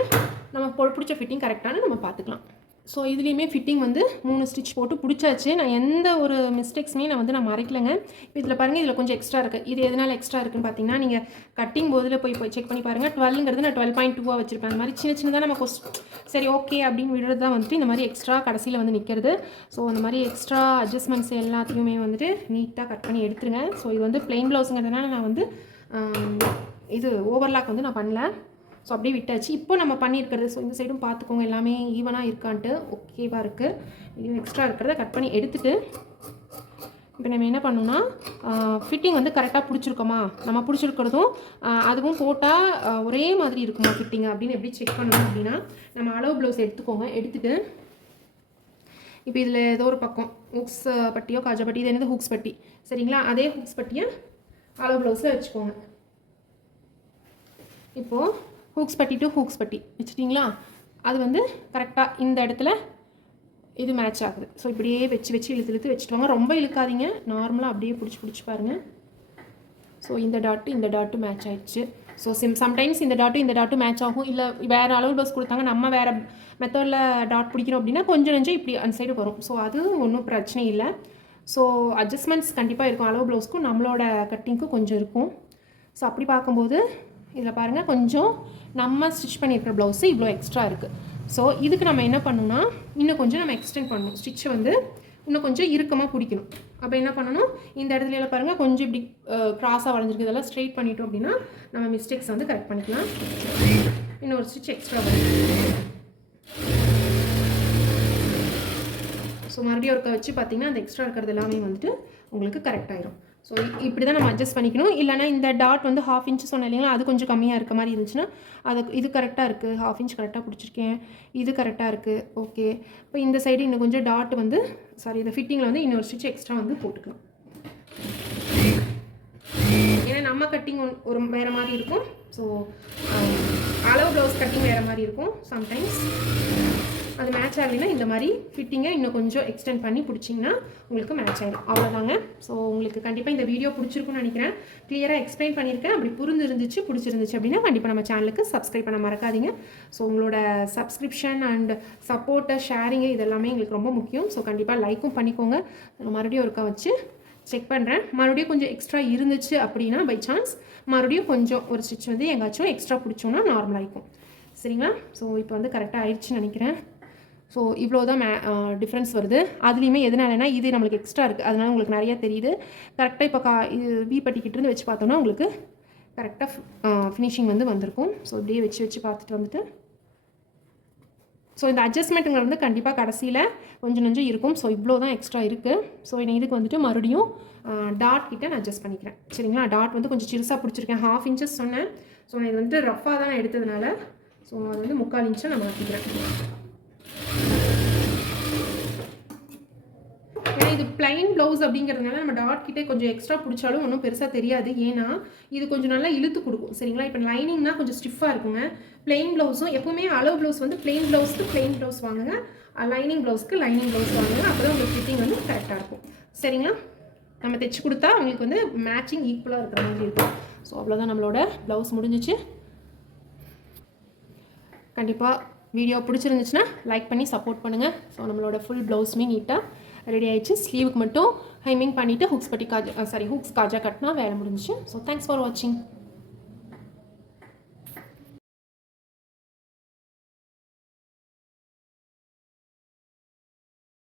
நம்ம பிடிச்ச ஃபிட்டிங் கரெக்டானு நம்ம பார்த்துக்கலாம். ஸோ இதுலேயுமே ஃபிட்டிங் வந்து 3 ஸ்டிச் போட்டு பிடிச்சாச்சு. நான் எந்த ஒரு மிஸ்டேக்ஸுமே நான் மறைக்கலைங்க. இப்போ இதில் பாருங்கள், இதில் கொஞ்சம் எக்ஸ்ட்ரா இருக்குது. இது எதனால் எக்ஸ்ட்ரா இருக்குன்னு பார்த்தீங்கன்னா, நீங்கள் கட்டிங் போதில் போய் செக் பண்ணி பாருங்கள். 12ங்கிறது நான் 12.2 வச்சுருப்பேன். அந்த மாதிரி சின்னதாக நம்ம சரி ஓகே அப்படின்னு விடுறது தான் வந்துட்டு இந்த மாதிரி எக்ஸ்ட்ரா கடைசியில் வந்து நிற்கிறது. ஸோ அந்த மாதிரி எக்ஸ்ட்ரா அட்ஜஸ்ட்மெண்ட்ஸ் எல்லாத்தையுமே வந்துட்டு நீட்டாக கட் பண்ணி எடுத்துருங்க. ஸோ இது வந்து பிளெயின் ப்ளவுஸுங்கிறதுனால நான் வந்து இது ஓவர்லாக் வந்து நான் பண்ணல. ஸோ அப்படியே விட்டாச்சு. இப்போ நம்ம பண்ணியிருக்கிறது ஸோ இந்த சைடும் பார்த்துக்கோங்க எல்லாமே ஈவனாக இருக்கான்ட்டு ஓகேவாக இருக்குது. இது எக்ஸ்ட்ரா இருக்கிறத கட் பண்ணி எடுத்துகிட்டு இப்போ நம்ம என்ன பண்ணணும்னா ஃபிட்டிங் வந்து கரெக்டாக பிடிச்சிருக்கோமா, நம்ம பிடிச்சிருக்கிறதும் அதுவும் போட்டால் ஒரே மாதிரி இருக்குமா ஃபிட்டிங் அப்படின்னு எப்படி செக் பண்ணணும் அப்படின்னா நம்ம அளவு ப்ளவுஸ் எடுத்துக்கோங்க. எடுத்துகிட்டு இப்போ இதில் ஏதோ ஒரு பக்கம் ஹூக்ஸ் பட்டியோ காஜா பட்டி, இது என்னது ஹூக்ஸ் பட்டி சரிங்களா, அதே ஹூக்ஸ் பட்டியை அளவு ப்ளவுஸில் வச்சுக்கோங்க. இப்போது ஹூக்ஸ் பட்டி டு ஹூக்ஸ் பட்டி வச்சுட்டிங்களா, அது வந்து கரெக்டாக இந்த இடத்துல இது மேட்ச் ஆகுது. ஸோ இப்படியே வச்சு இழுத்து வச்சுட்டு வாங்க. ரொம்ப இழுக்காதீங்க, நார்மலாக அப்படியே பிடிச்சி பாருங்கள். ஸோ இந்த டாட்டு மேட்ச் ஆகிடுச்சு. ஸோ சம்டைம்ஸ் இந்த டாட்டும் மேட்ச் ஆகும். இல்லை வேறு அளவு ப்ளவுஸ் கொடுத்தாங்க, நம்ம வேறு மெத்தடில் டாட் பிடிக்கிறோம் அப்படின்னா கொஞ்சம் இப்படி அந்த சைடு வரும். ஸோ அது ஒன்றும் பிரச்சனை இல்லை. ஸோ அட்ஜஸ்ட்மெண்ட்ஸ் கண்டிப்பாக இருக்கும். அளவு ப்ளவுஸ்க்கும் நம்மளோட கட்டிங்க்கும் கொஞ்சம் இருக்கும். ஸோ அப்படி பார்க்கும்போது இதில் பாருங்கள், கொஞ்சம் நம்ம ஸ்டிச் பண்ணியிருக்கிற ப்ளவுஸு இவ்வளோ எக்ஸ்ட்ரா இருக்குது. ஸோ இதுக்கு நம்ம என்ன பண்ணணும்னா இன்னும் கொஞ்சம் நம்ம எக்ஸ்டெண்ட் பண்ணணும். ஸ்டிச்சை வந்து இன்னும் கொஞ்சம் இறுக்கமாக பிடிக்கணும். அப்போ என்ன பண்ணணும், இந்த இடத்துல பாருங்கள் கொஞ்சம் இப்படி க்ராஸாக வளைஞ்சிருக்கு. இதெல்லாம் ஸ்ட்ரெயிட் பண்ணிட்டோம் அப்படின்னா நம்ம மிஸ்டேக்ஸ் வந்து கரெக்ட் பண்ணிக்கலாம். இன்னொரு ஸ்டிச் எக்ஸ்ட்ரா வரும். ஸோ மறுபடியும் ஒருக்க வச்சு பார்த்தீங்கன்னா அந்த எக்ஸ்ட்ரா இருக்கிறது எல்லாமே வந்துட்டு உங்களுக்கு கரெக்டாகிடும். ஸோ இப்படி தான் நம்ம அட்ஜஸ்ட் பண்ணிக்கணும். இல்லைனா இந்த டாட் வந்து 1/2 இன்ச் சொன்னேன் இல்லைங்களா, அது கொஞ்சம் கம்மியாக இருக்க மாதிரி இருந்துச்சுன்னா இது கரெக்டாக இருக்குது, 1/2 இன்ச் கரெக்டாக பிடிச்சிருக்கேன், இது கரெக்டாக இருக்குது ஓகே. இப்போ இந்த சைடு இன்னும் கொஞ்சம் டாட் வந்து இந்த ஃபிட்டிங்கில் வந்து இன்னொரு ஸ்டிச் எக்ஸ்ட்ரா வந்து போட்டுக்கலாம். ஏன்னா நம்ம கட்டிங் ஒரு வேறு மாதிரி இருக்கும். ஸோ அளவு ப்ளவுஸ் கட்டிங் வேறு மாதிரி இருக்கும். சம்டைம்ஸ் அது மேட்ச் ஆகலைன்னா இந்த மாதிரி ஃபிட்டிங்கை இன்னும் கொஞ்சம் எக்ஸ்டெண்ட் பண்ணி பிடிச்சிங்கன்னா உங்களுக்கு மேட்ச் ஆகிடும். அவ்வளோதாங்க. ஸோ உங்களுக்கு கண்டிப்பாக இந்த வீடியோ பிடிச்சிருக்குன்னு நினைக்கிறேன். கிளியராக எக்ஸ்பிளைன் பண்ணியிருக்கேன். அப்படி பிடிச்சிருந்துச்சு அப்படின்னா கண்டிப்பாக நம்ம சேனலுக்கு சப்ஸ்கிரைப் பண்ண மறக்காதீங்க. ஸோ உங்களோட சப்ஸ்கிரிப்ஷன் அண்ட் சப்போர்ட்டு ஷேரிங்கு இதெல்லாமே எங்களுக்கு ரொம்ப முக்கியம். ஸோ கண்டிப்பாக லைக்கும் பண்ணிக்கோங்க. மறுபடியும் ஒருக்கா வச்சு செக் பண்ணுறேன். மறுபடியும் கொஞ்சம் எக்ஸ்ட்ரா இருந்துச்சு அப்படின்னா பை சான்ஸ் மறுபடியும் கொஞ்சம் ஒரு ஸ்டிச் வந்து எங்காச்சும் எக்ஸ்ட்ரா பிடிச்சோன்னா நார்மலாகிக்கும். சரிங்களா, ஸோ இப்போ வந்து கரெக்டாக ஆயிடுச்சுன்னு நினைக்கிறேன். ஸோ இவ்வளோ தான் டிஃப்ரென்ஸ் வருது. அதுலேயுமே எதனாலனா இது நம்மளுக்கு எக்ஸ்ட்ரா இருக்குது, அதனால் உங்களுக்கு நிறையா தெரியுது. கரெக்டாக இப்போ இது வி பட்டிக்கிட்டேருந்து வச்சு பார்த்தோன்னா உங்களுக்கு கரெக்டாக ஃபினிஷிங் வந்து வந்திருக்கும். ஸோ இப்படியே வச்சு பார்த்துட்டு வந்துட்டு ஸோ இந்த அட்ஜஸ்ட்மெண்ட்டுங்க வந்து கண்டிப்பாக கடைசியில் கொஞ்சம் இருக்கும். ஸோ இவ்வளோ தான் எக்ஸ்ட்ரா இருக்குது. ஸோ இதுக்கு வந்துட்டு மறுபடியும் டாட் கிட்ட நான் அட்ஜஸ்ட் பண்ணிக்கிறேன். சரிங்களா, டாட் வந்து கொஞ்சம் சிறுசாக பிடிச்சிருக்கேன். 1/2 இன்ச்சஸ் சொன்னேன். ஸோ நான் இது வந்துட்டு ரஃபாக தான் எடுத்ததுனால ஸோ அது வந்து 3/4 இன்ச்சை நான் மாற்றிக்கிறேன். ஏன்னா இது பிளைன் ப்ளவுஸ் அப்படிங்கிறதுனால நம்ம டாட் கிட்டே கொஞ்சம் எக்ஸ்ட்ரா பிடிச்சாலும் ஒன்றும் பெருசாக தெரியாது. ஏன்னா இது கொஞ்சம் நல்லா இழுத்து கொடுக்கும். சரிங்களா, இப்போ லைனிங்னா கொஞ்சம் ஸ்டிஃபாக இருக்குங்க. பிளெயின் ப்ளவுஸும் எப்பவுமே அளவு ப்ளவுஸ் வந்து பிளெயின் ப்ளவுஸ்க்கு பிளெயின் ப்ளவுஸ் வாங்குங்க, லைனிங் ப்ளவுஸ்க்கு லைனிங் ப்ளவுஸ் வாங்குங்க. அப்போ தான் உங்களுக்கு ஃபிட்டிங் வந்து கரெக்டாக இருக்கும். சரிங்களா, நம்ம தைச்சி கொடுத்தா உங்களுக்கு வந்து மேட்சிங் ஈக்குவலாக இருக்கிற மாதிரி இருக்கும். ஸோ அவ்வளோதான், நம்மளோட ப்ளவுஸ் முடிஞ்சிச்சு. கண்டிப்பாக வீடியோ பிடிச்சிருந்துச்சுன்னா லைக் பண்ணி சப்போர்ட் பண்ணுங்கள். ஸோ நம்மளோட ஃபுல் ப்ளவுஸுமே நீட்டாக ரெடி ஆகிடுச்சு. ஸ்லீவுக்கு மட்டும் ஹைமிங் பண்ணிவிட்டு ஹூக்ஸ் காஜா கட்டினா வேலை முடிஞ்சிச்சு. ஸோ தேங்க்ஸ் ஃபார் வாட்சிங்.